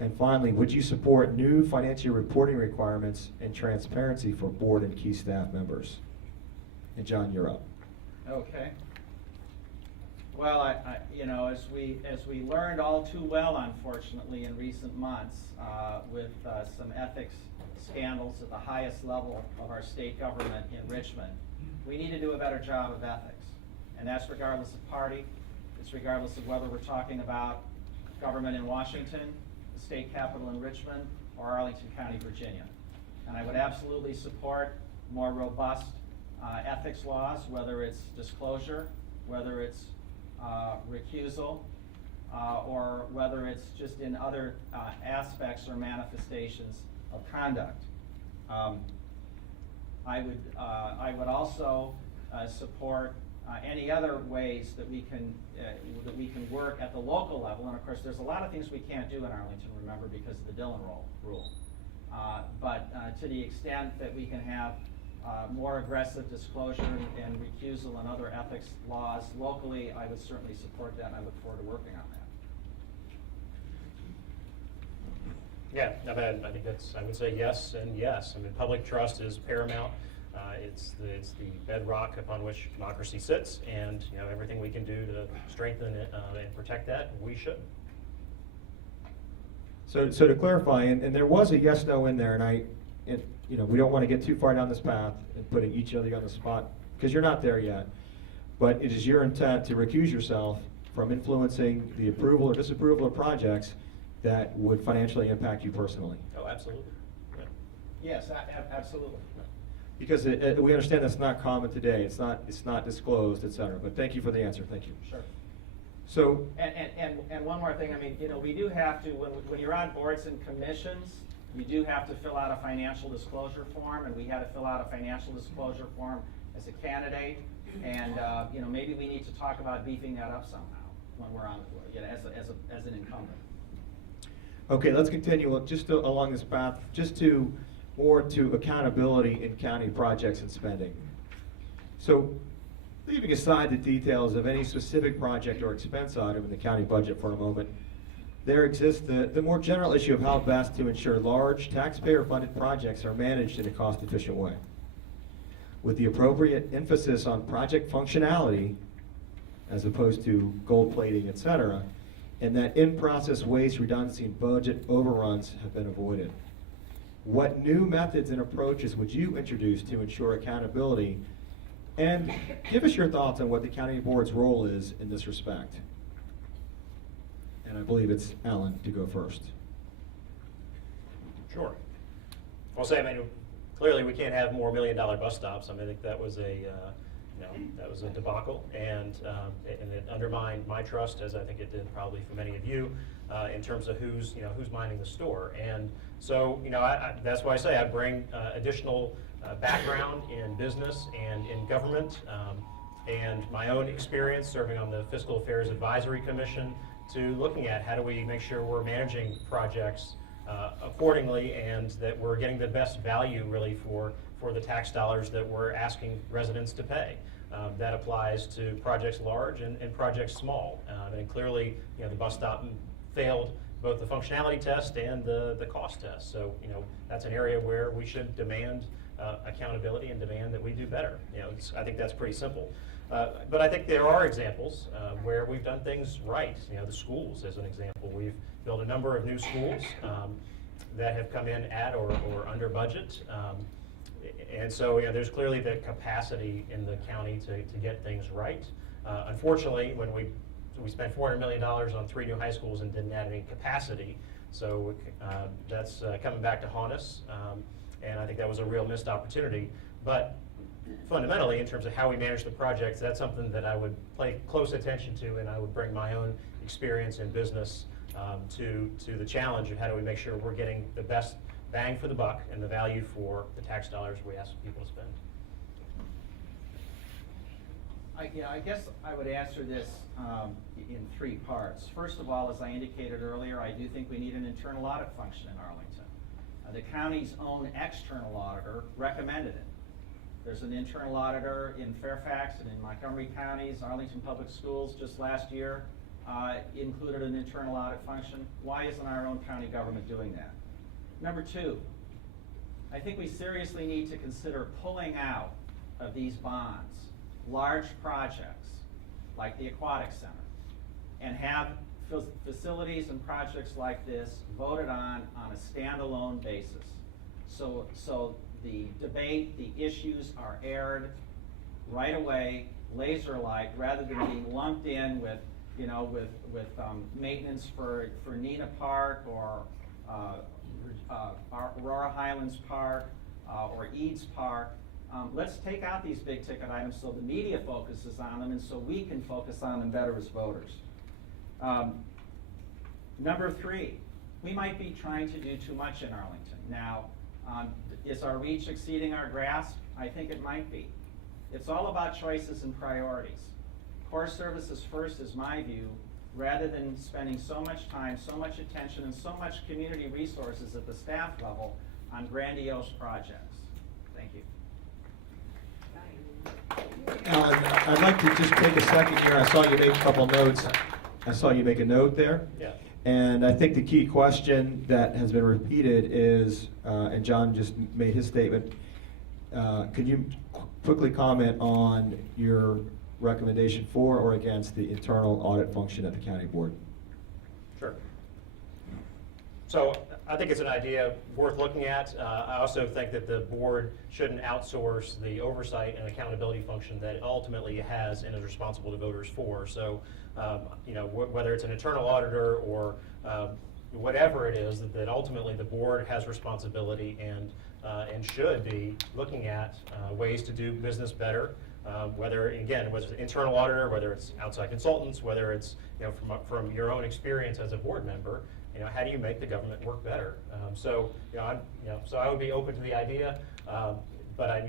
And finally, would you support new financial reporting requirements and transparency for board and key staff members? And John, you're up. Okay. Well, as we learned all too well, unfortunately, in recent months, with some ethics scandals at the highest level of our state government in Richmond, we need to do a better job of ethics. And that's regardless of party. It's regardless of whether we're talking about government in Washington, the state capitol in Richmond, or Arlington County, Virginia. And I would absolutely support more robust ethics laws, whether it's disclosure, whether it's recusal, or whether it's just in other aspects or manifestations of conduct. I would also support any other ways that we can work at the local level. And of course, there's a lot of things we can't do in Arlington, remember, because of the Dillon rule. But to the extent that we can have more aggressive disclosure and recusal and other ethics laws locally, I would certainly support that, and I look forward to working on that. Yeah, I think I would say yes and yes. I mean, public trust is paramount. It's the bedrock upon which democracy sits, and everything we can do to strengthen it and protect that, we should. So to clarify, and there was a yes/no in there, and we don't want to get too far down this path and putting each other on the spot, because you're not there yet. But it is your intent to recuse yourself from influencing the approval or disapproval of projects that would financially impact you personally. Oh, absolutely. Yeah. Yes, absolutely. Because we understand that's not common today. It's not disclosed, et cetera. But thank you for the answer. Thank you. Sure. So, And one more thing, I mean, we do have to, when you're on boards and commissions, you do have to fill out a financial disclosure form, and we had to fill out a financial disclosure form as a candidate, and, maybe we need to talk about beefing that up somehow when we're on the board, as an incumbent. okay, let's continue along this path, more to accountability in county projects and spending. So, leaving aside the details of any specific project or expense item in the county budget for a moment, there exists the more general issue of how best to ensure large taxpayer-funded projects are managed in a cost-efficient way, with the appropriate emphasis on project functionality as opposed to gold plating, et cetera, and that in-process waste, redundancy, and budget overruns have been avoided. What new methods and approaches would you introduce to ensure accountability? And give us your thoughts on what the county board's role is in this respect. And I believe it's Alan to go first. Sure. I'll say, clearly we can't have more million-dollar bus stops. I think that was a debacle, and it undermined my trust, as I think it did probably for many of you, in terms of who's minding the store. And so, that's why I say I bring additional background in business and in government, and my own experience serving on the Fiscal Affairs Advisory Commission, to looking at how do we make sure we're managing projects accordingly, and that we're getting the best value really for the tax dollars that we're asking residents to pay. That applies to projects large and projects small. And clearly, the bus stop failed both the functionality test and the cost test. So, that's an area where we should demand accountability and demand that we do better. I think that's pretty simple. But I think there are examples where we've done things right. The schools, as an example, we've built a number of new schools that have come in at or under budget. And so, there's clearly the capacity in the county to get things right. Unfortunately, when we spent $400 million on 3 new high schools and didn't add any capacity, so that's coming back to haunt us. And I think that was a real missed opportunity. But fundamentally, in terms of how we manage the projects, that's something that I would pay close attention to, and I would bring my own experience in business to the challenge of how do we make sure we're getting the best bang for the buck and the value for the tax dollars we ask people to spend. I guess I would answer this in 3 parts. First of all, as I indicated earlier, I do think we need an internal audit function in Arlington. The county's own external auditor recommended it. There's an internal auditor in Fairfax and in Montgomery counties. Arlington Public Schools just last year included an internal audit function. Why isn't our own county government doing that? Number 2, I think we seriously need to consider pulling out of these bonds large projects like the Aquatic Center, and have facilities and projects like this voted on a standalone basis. So the debate, the issues are aired right away, laser-like, rather than being lumped in with maintenance for Nina Park or Aurora Highlands Park or Eads Park. Let's take out these big ticket items so the media focuses on them and so we can focus on them better as voters. Number 3, we might be trying to do too much in Arlington. Now, is our reach exceeding our grasp? I think it might be. It's all about choices and priorities. Core services first is my view, rather than spending so much time, so much attention, and so much community resources at the staff level on grandiose projects. Thank you. Alan, I'd like to just take a second here. I saw you make a couple notes. I saw you make a note there. Yeah. And I think the key question that has been repeated is, and John just made his statement, could you quickly comment on your recommendation for or against the internal audit function at the county board? Sure. So I think it's an idea worth looking at. I also think that the board shouldn't outsource the oversight and accountability function that it ultimately has and is responsible to voters for. So, whether it's an internal auditor or whatever it is, that ultimately the board has responsibility and should be looking at ways to do business better. Whether it's internal auditor, whether it's outside consultants, whether it's from your own experience as a board member, how do you make the government work better? So I would be open to the idea, but I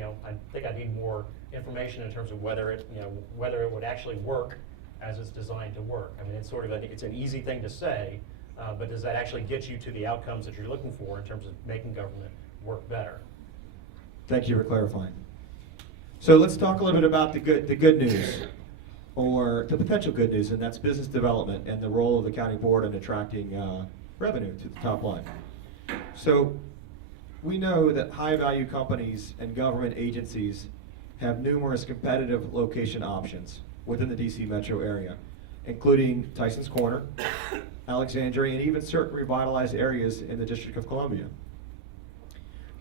think I need more information in terms of whether it would actually work as it's designed to work. I mean, it's sort of it's an easy thing to say, but does that actually get you to the outcomes that you're looking for in terms of making government work better? Thank you for clarifying. So let's talk a little bit about the good news, or the potential good news, and that's business development and the role of the county board in attracting revenue to the top line. So we know that high-value companies and government agencies have numerous competitive location options within the DC metro area, including Tyson's Corner, Alexandria, and even certain revitalized areas in the District of Columbia.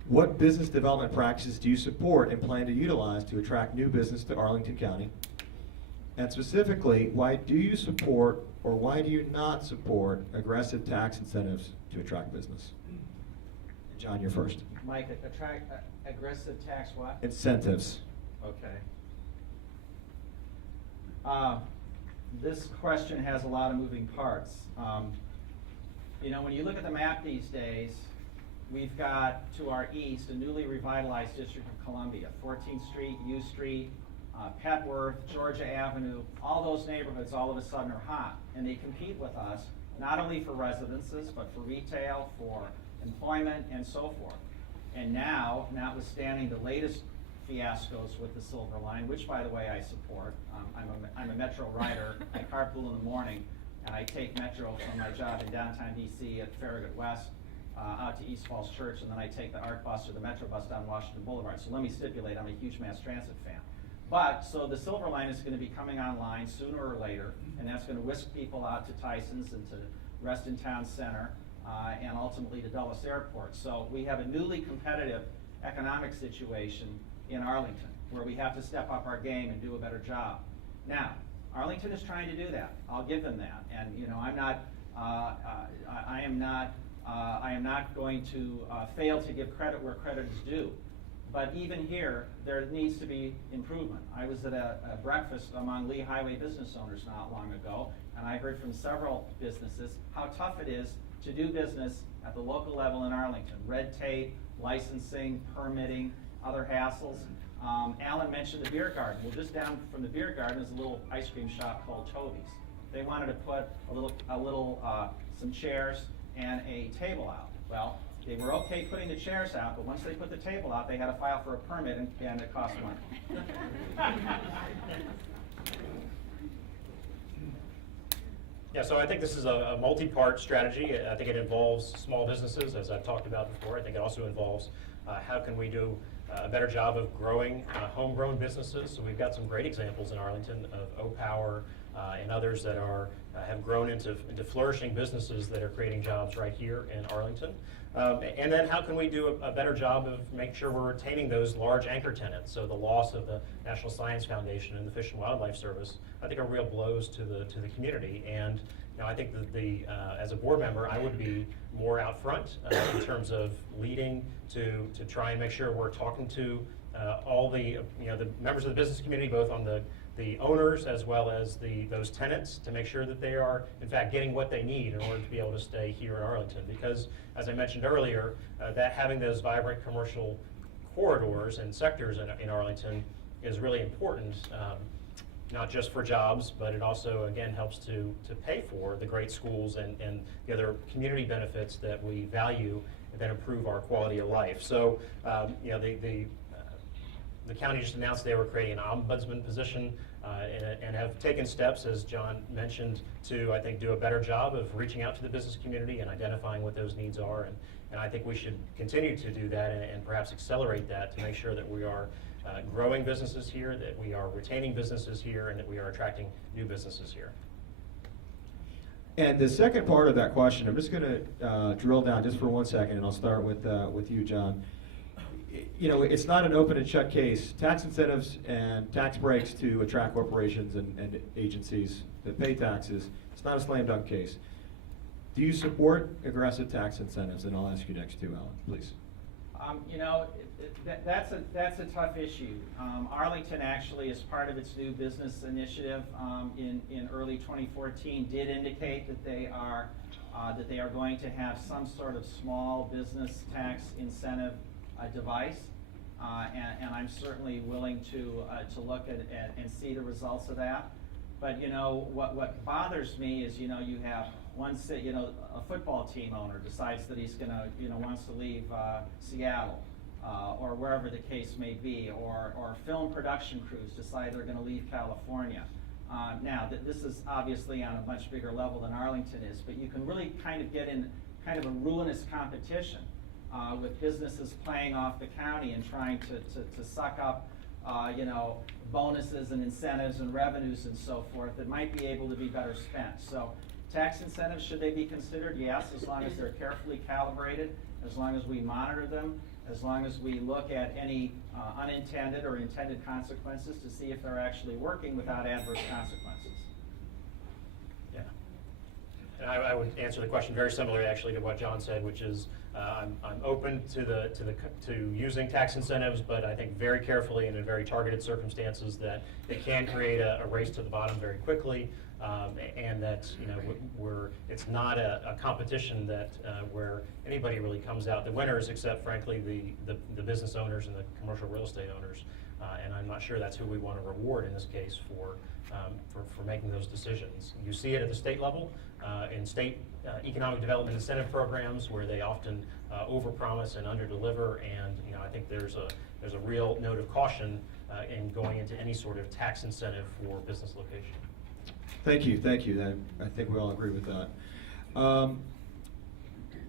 What business development practices do you support and plan to utilize to attract new business to Arlington County? And specifically, why do you support or why do you not support aggressive tax incentives to attract business? John, you're first. Mike, attract aggressive tax what? Incentives. Okay. This question has a lot of moving parts. When you look at the map these days, we've got to our east a newly revitalized District of Columbia, 14th Street, U Street, Petworth, Georgia Avenue. All those neighborhoods all of a sudden are hot, and they compete with us not only for residences but for retail, for employment, and so forth. And now, notwithstanding the latest fiascos with the Silver Line, which by the way I support, I'm a Metro rider. I carpool in the morning, and I take Metro from my job in downtown DC at Farragut West out to East Falls Church, and then I take the ARC bus or the Metro bus down Washington Boulevard. So let me stipulate, I'm a huge mass transit fan. But, so the Silver Line is going to be coming online sooner or later, and that's going to whisk people out to Tyson's and to Reston Town Center, and ultimately to Dulles Airport. So we have a newly competitive economic situation in Arlington, where we have to step up our game and do a better job. Now, Arlington is trying to do that. I'll give them that. And I am not going to fail to give credit where credit is due. But even here, there needs to be improvement. I was at a breakfast among Lee Highway business owners not long ago, and I heard from several businesses how tough it is to do business at the local level in Arlington. Red tape, licensing, permitting, other hassles. Alan mentioned the beer garden. Well, just down from the beer garden is a little ice cream shop called Toby's. They wanted to put some chairs and a table out. Well, they were okay putting the chairs out, but once they put the table out, they had to file for a permit, and it cost money. Yeah, so I think this is a multi-part strategy. I think it involves small businesses, as I've talked about before. I think it also involves how can we do a better job of growing homegrown businesses. So we've got some great examples in Arlington of O-Power and others that have grown into flourishing businesses that are creating jobs right here in Arlington. And then how can we do a better job of making sure we're retaining those large anchor tenants? So the loss of the National Science Foundation and the Fish and Wildlife Service, I think, are real blows to the community. And I think that as a board member, I would be more out front in terms of leading to try and make sure we're talking to all the members of the business community, both on the owners as well as those tenants, to make sure that they are in fact getting what they need in order to be able to stay here in Arlington. Because as I mentioned earlier, that having those vibrant commercial corridors and sectors in Arlington is really important, not just for jobs, but it also again helps to pay for the great schools and the other community benefits that we value that improve our quality of life. So the county just announced they were creating an ombudsman position and have taken steps, as John mentioned, to, I think, do a better job of reaching out to the business community and identifying what those needs are. And I think we should continue to do that and perhaps accelerate that to make sure that we are growing businesses here, that we are retaining businesses here, and that we are attracting new businesses here. And the second part of that question, I'm just going to drill down just for 1 second, and I'll start with you, John. You know, it's not an open and shut case. Tax incentives and tax breaks to attract corporations and agencies that pay taxes, it's not a slam dunk case. Do you support aggressive tax incentives? And I'll ask you next too, Alan, please. You know, that's a tough issue. Arlington actually, as part of its new business initiative in early 2014, did indicate that they are going to have some sort of small business tax incentive device, and I'm certainly willing to look at and see the results of that. But you know, what bothers me is, you know, you have a football team owner decides that he's gonna, wants to leave Seattle, or wherever the case may be, or film production crews decide they're gonna leave California. Now, this is obviously on a much bigger level than Arlington is, but you can really kind of get in kind of a ruinous competition with businesses playing off the county and trying to suck up, bonuses and incentives and revenues and so forth that might be able to be better spent. So tax incentives, should they be considered? Yes, as long as they're carefully calibrated, as long as we monitor them, as long as we look at any unintended or intended consequences to see if they're actually working without adverse consequences. Yeah. And I would answer the question very similarly, actually, to what John said, which is I'm open to using tax incentives, but I think very carefully and in very targeted circumstances that it can create a race to the bottom very quickly, and that it's not a competition that where anybody really comes out the winners, except frankly the business owners and the commercial real estate owners. And I'm not sure that's who we want to reward in this case for making those decisions. You see it at the state level in state economic development incentive programs where they often overpromise and underdeliver, and I think there's a real note of caution in going into any sort of tax incentive for business location. Thank you. I think we all agree with that.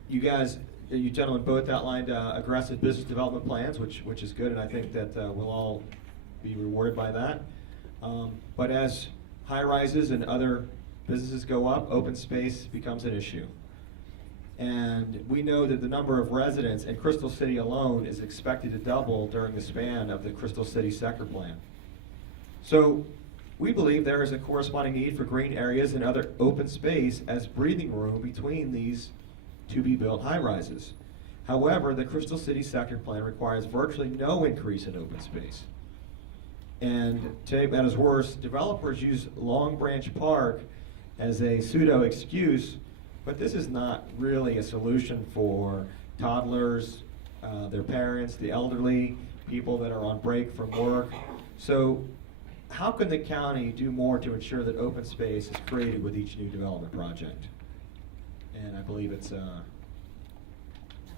You gentlemen both outlined aggressive business development plans, which is good, and I think that we'll all be rewarded by that. But as high rises and other businesses go up, open space becomes an issue. And we know that the number of residents in Crystal City alone is expected to double during the span of the Crystal City sector plan. So we believe there is a corresponding need for green areas and other open space as breathing room between these to-be-built high-rises. However, the Crystal City sector plan requires virtually no increase in open space. And to make matters worse, developers use Long Branch Park as a pseudo excuse, but this is not really a solution for toddlers, their parents, the elderly, people that are on break from work. So how can the county do more to ensure that open space is created with each new development project? And I believe it's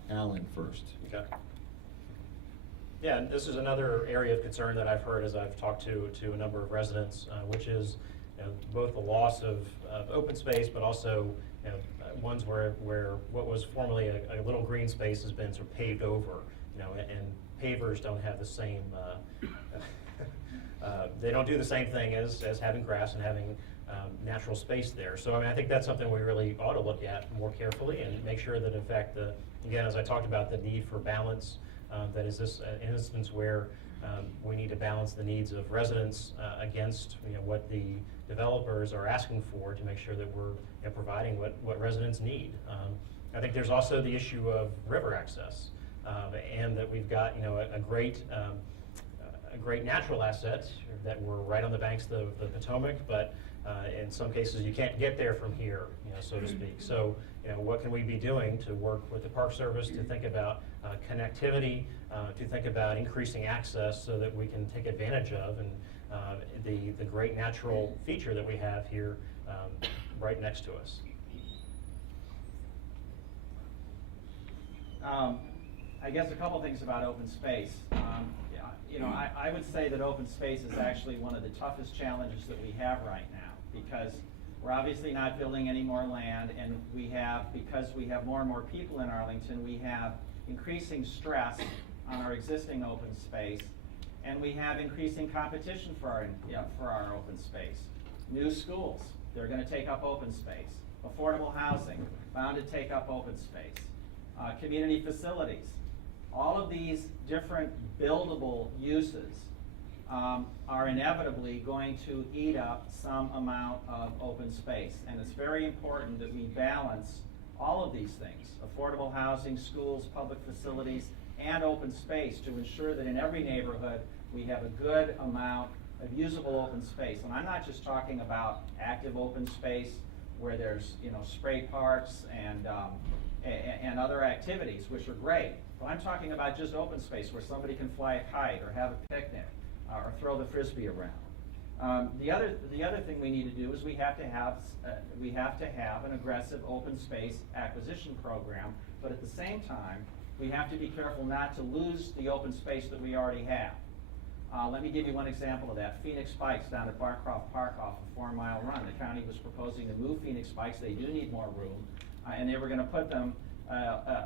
Alan first. Okay. Yeah, and this is another area of concern that I've heard as I've talked to a number of residents, which is both the loss of open space, but also ones where what was formerly a little green space has been sort of paved over, and pavers don't have the same. They don't do the same thing as having grass and having natural space there. So I think that's something we really ought to look at more carefully and make sure that, in fact, again, as I talked about the need for balance, that is this an instance where we need to balance the needs of residents against what the developers are asking for to make sure that we're providing what residents need. I think there's also the issue of river access, and that we've got a great natural asset that we're right on the banks of the Potomac, but in some cases you can't get there from here, so to speak. So what can we be doing to work with the Park Service to think about connectivity, to think about increasing access so that we can take advantage of and the great natural feature that we have here right next to us. I guess a couple things about open space. Yeah, you know, I would say that open space is actually one of the toughest challenges that we have right now, because we're obviously not building any more land, and because we have more and more people in Arlington, we have increasing stress on our existing open space, and we have increasing competition for our open space. New schools, they're going to take up open space. Affordable housing, bound to take up open space. Community facilities. All of these different buildable uses are inevitably going to eat up some amount of open space. And it's very important that we balance all of these things, affordable housing, schools, public facilities, and open space, to ensure that in every neighborhood we have a good amount of usable open space. And I'm not just talking about active open space where there's, you know, spray parks and other activities, which are great. But I'm talking about just open space where somebody can fly a kite or have a picnic or throw the frisbee around. The other thing we need to do is we have to have an aggressive open space acquisition program, but at the same time, we have to be careful not to lose the open space that we already have. Let me give you one example of that. Phoenix Bikes down at Barcroft Park off of 4 Mile Run. The county was proposing to move Phoenix Bikes. They do need more room, and they were going to put them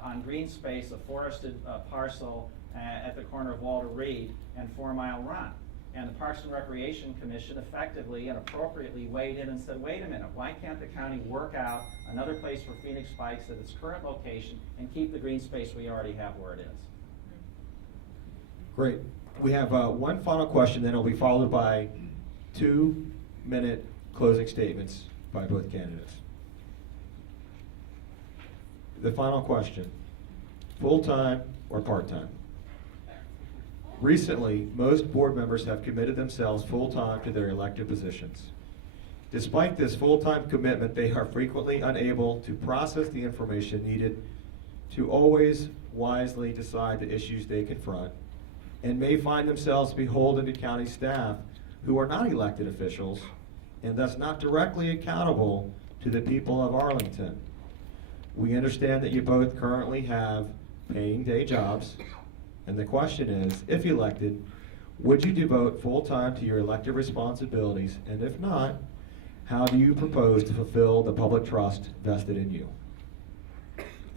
on green space, a forested parcel at the corner of Walter Reed and 4 Mile Run. And the Parks and Recreation Commission effectively and appropriately weighed in and said, wait a minute, why can't the county work out another place for Phoenix Bikes at its current location and keep the green space we already have where it is? Great. We have one final question, then it'll be followed by 2-minute closing statements by both candidates. The final question, full-time or part-time? Recently, most board members have committed themselves full-time to their elected positions. Despite this full-time commitment, they are frequently unable to process the information needed to always wisely decide the issues they confront, and may find themselves beholden to county staff who are not elected officials and thus not directly accountable to the people of Arlington. We understand that you both currently have paying day jobs, and the question is, if elected, would you devote full-time to your elected responsibilities? And if not, how do you propose to fulfill the public trust vested in you?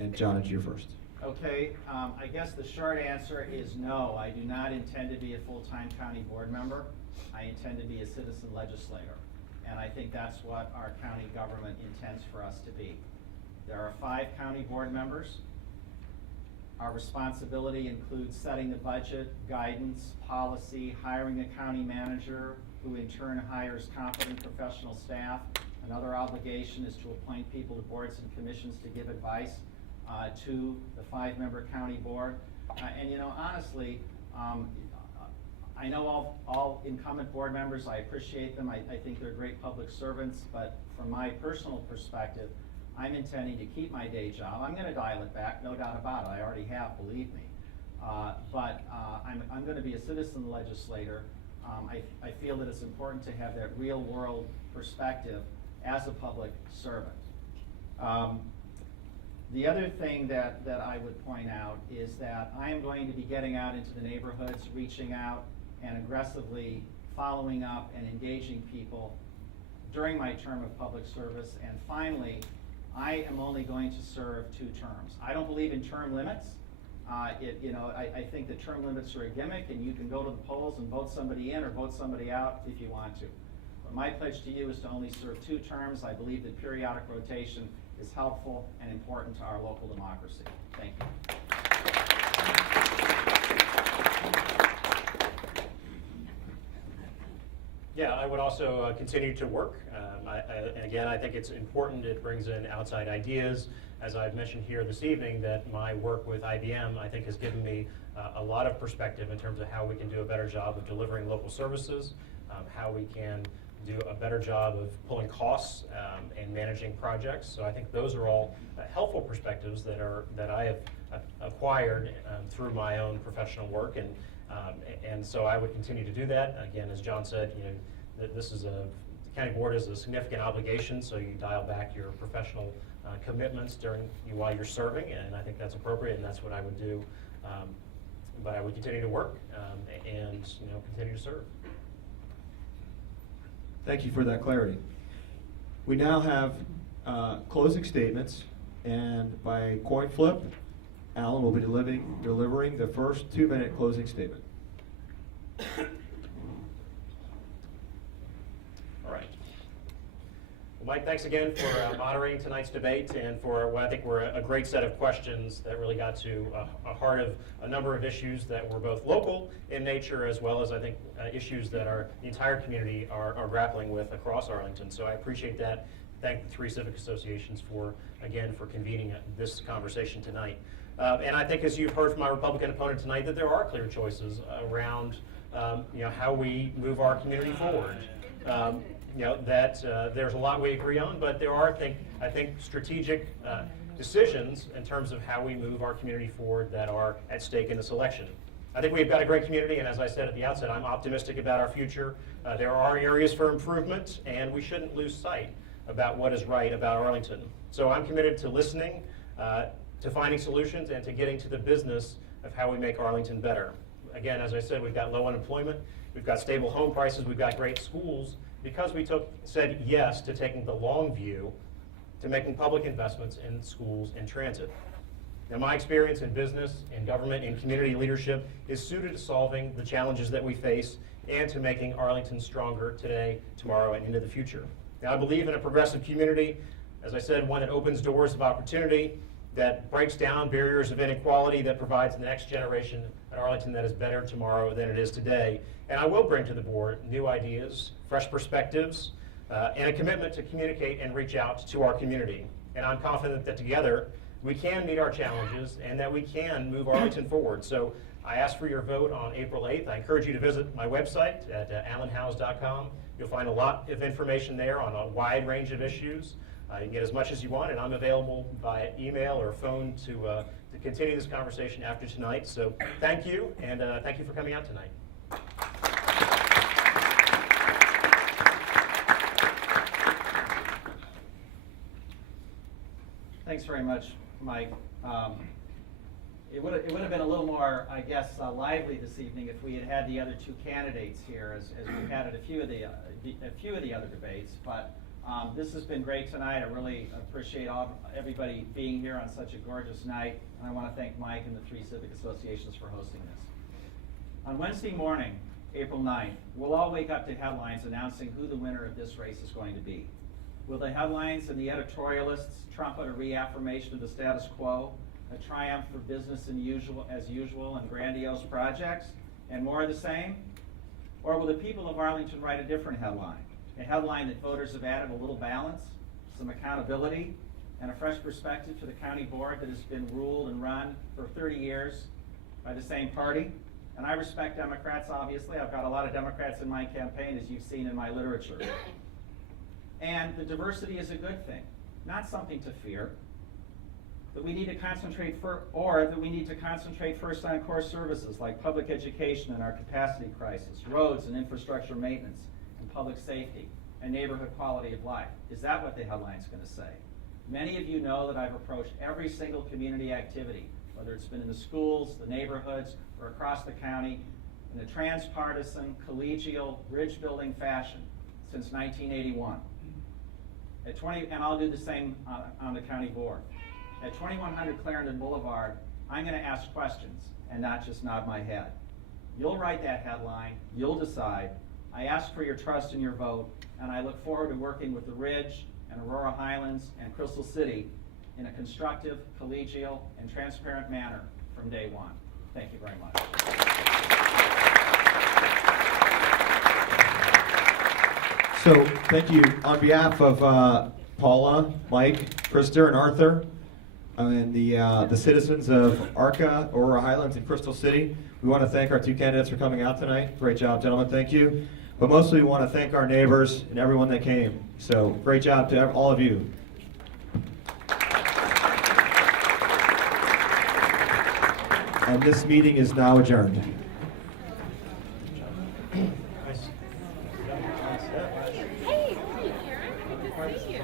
And John, it's you first. Okay, I guess the short answer is no. I do not intend to be a full-time county board member. I intend to be a citizen legislator. And I think that's what our county government intends for us to be. There are 5 county board members. Our responsibility includes setting the budget, guidance, policy, hiring a county manager, who in turn hires competent professional staff. Another obligation is to appoint people to boards and commissions to give advice to the 5-member county board. And you know, honestly, I know all incumbent board members. I appreciate them. I think they're great public servants, but from my personal perspective, I'm intending to keep my day job. I'm going to dial it back, no doubt about it. I already have, believe me. But I'm going to be a citizen legislator. I feel that it's important to have that real world perspective as a public servant. The other thing that I would point out is that I am going to be getting out into the neighborhoods, reaching out and aggressively following up and engaging people during my term of public service. And finally, I am only going to serve 2 terms. I don't believe in term limits. I think that term limits are a gimmick, and you can go to the polls and vote somebody in or vote somebody out if you want to. But my pledge to you is to only serve 2 terms. I believe that periodic rotation is helpful and important to our local democracy. Thank you. Yeah, I would also continue to work. And again, I think it's important. It brings in outside ideas. As I've mentioned here this evening, that my work with IBM, I think, has given me a lot of perspective in terms of how we can do a better job of delivering local services, how we can do a better job of pulling costs and managing projects. So I think those are all helpful perspectives that I have acquired through my own professional work, and so I would continue to do that. Again, as John said, you know, the county board is a significant obligation, so you dial back your professional commitments while you're serving, and I think that's appropriate, and that's what I would do But I would continue to work and continue to serve. Thank you for that clarity. We now have closing statements, and by coin flip, Alan will be delivering the first 2-minute closing statement. All right. Well, Mike, thanks again for moderating tonight's debate and for what I think were a great set of questions that really got to a heart of a number of issues that were both local in nature as well as I think issues that the entire community are grappling with across Arlington. So I appreciate that. Thank the 3 civic associations for convening this conversation tonight. And I think as you've heard from my Republican opponent tonight that there are clear choices around how we move our community forward. There's a lot we agree on, but there are, I think strategic decisions in terms of how we move our community forward that are at stake in this election. I think we've got a great community, and as I said at the outset, I'm optimistic about our future. There are areas for improvement, and we shouldn't lose sight about what is right about Arlington. So I'm committed to listening, to finding solutions, and to getting to the business of how we make Arlington better. Again, as I said, we've got low unemployment, we've got stable home prices, we've got great schools, because we said yes to taking the long view to making public investments in schools and transit. Now, my experience in business, in government, in community leadership is suited to solving the challenges that we face and to making Arlington stronger today, tomorrow, and into the future. Now, I believe in a progressive community, as I said, one that opens doors of opportunity, that breaks down barriers of inequality, that provides the next generation an Arlington that is better tomorrow than it is today. And I will bring to the board new ideas, fresh perspectives, and a commitment to communicate and reach out to our community. And I'm confident that together we can meet our challenges and that we can move Arlington forward. So I ask for your vote on April 8th. I encourage you to visit my website at alanhowze.com. You'll find a lot of information there on a wide range of issues. You can get as much as you want, and I'm available by email or phone to continue this conversation after tonight. So thank you, and thank you for coming out tonight. Thanks very much, Mike. It would have been a little more, I guess, lively this evening if we had had the other 2 candidates here, as we've had at a few of the other debates. But this has been great tonight. I really appreciate everybody being here on such a gorgeous night, and I want to thank Mike and the 3 civic associations for hosting this. On Wednesday morning, April 9th, we'll all wake up to headlines announcing who the winner of this race is going to be. Will the headlines and the editorialists trumpet a reaffirmation of the status quo, a triumph for business as usual and grandiose projects, and more of the same? Or will the people of Arlington write a different headline? A headline that voters have added a little balance, some accountability, and a fresh perspective to the county board that has been ruled and run for 30 years by the same party. And I respect Democrats, obviously. I've got a lot of Democrats in my campaign, as you've seen in my literature. And the diversity is a good thing, not something to fear. That we need to concentrate first on core services like public education and our capacity crisis, roads and infrastructure maintenance, and public safety, and neighborhood quality of life. Is that what the headline's going to say? Many of you know that I've approached every single community activity, whether it's been in the schools, the neighborhoods, or across the county, in a transpartisan, collegial, bridge-building fashion since 1981. And I'll do the same on the county board. At 2100 Clarendon Boulevard, I'm going to ask questions and not just nod my head. You'll write that headline, you'll decide. I ask for your trust and your vote, and I look forward to working with the Ridge and Aurora Highlands and Crystal City in a constructive, collegial, and transparent manner from day one. Thank you very much. So, thank you. On behalf of Paula, Mike, Krista, and Arthur, and the citizens of Arca, Aurora Highlands, and Crystal City, we want to thank our 2 candidates for coming out tonight. Great job, gentlemen. Thank you. But mostly, we want to thank our neighbors and everyone that came. So, great job to all of you. And this meeting is now adjourned. Hey, Karen. Good to see you.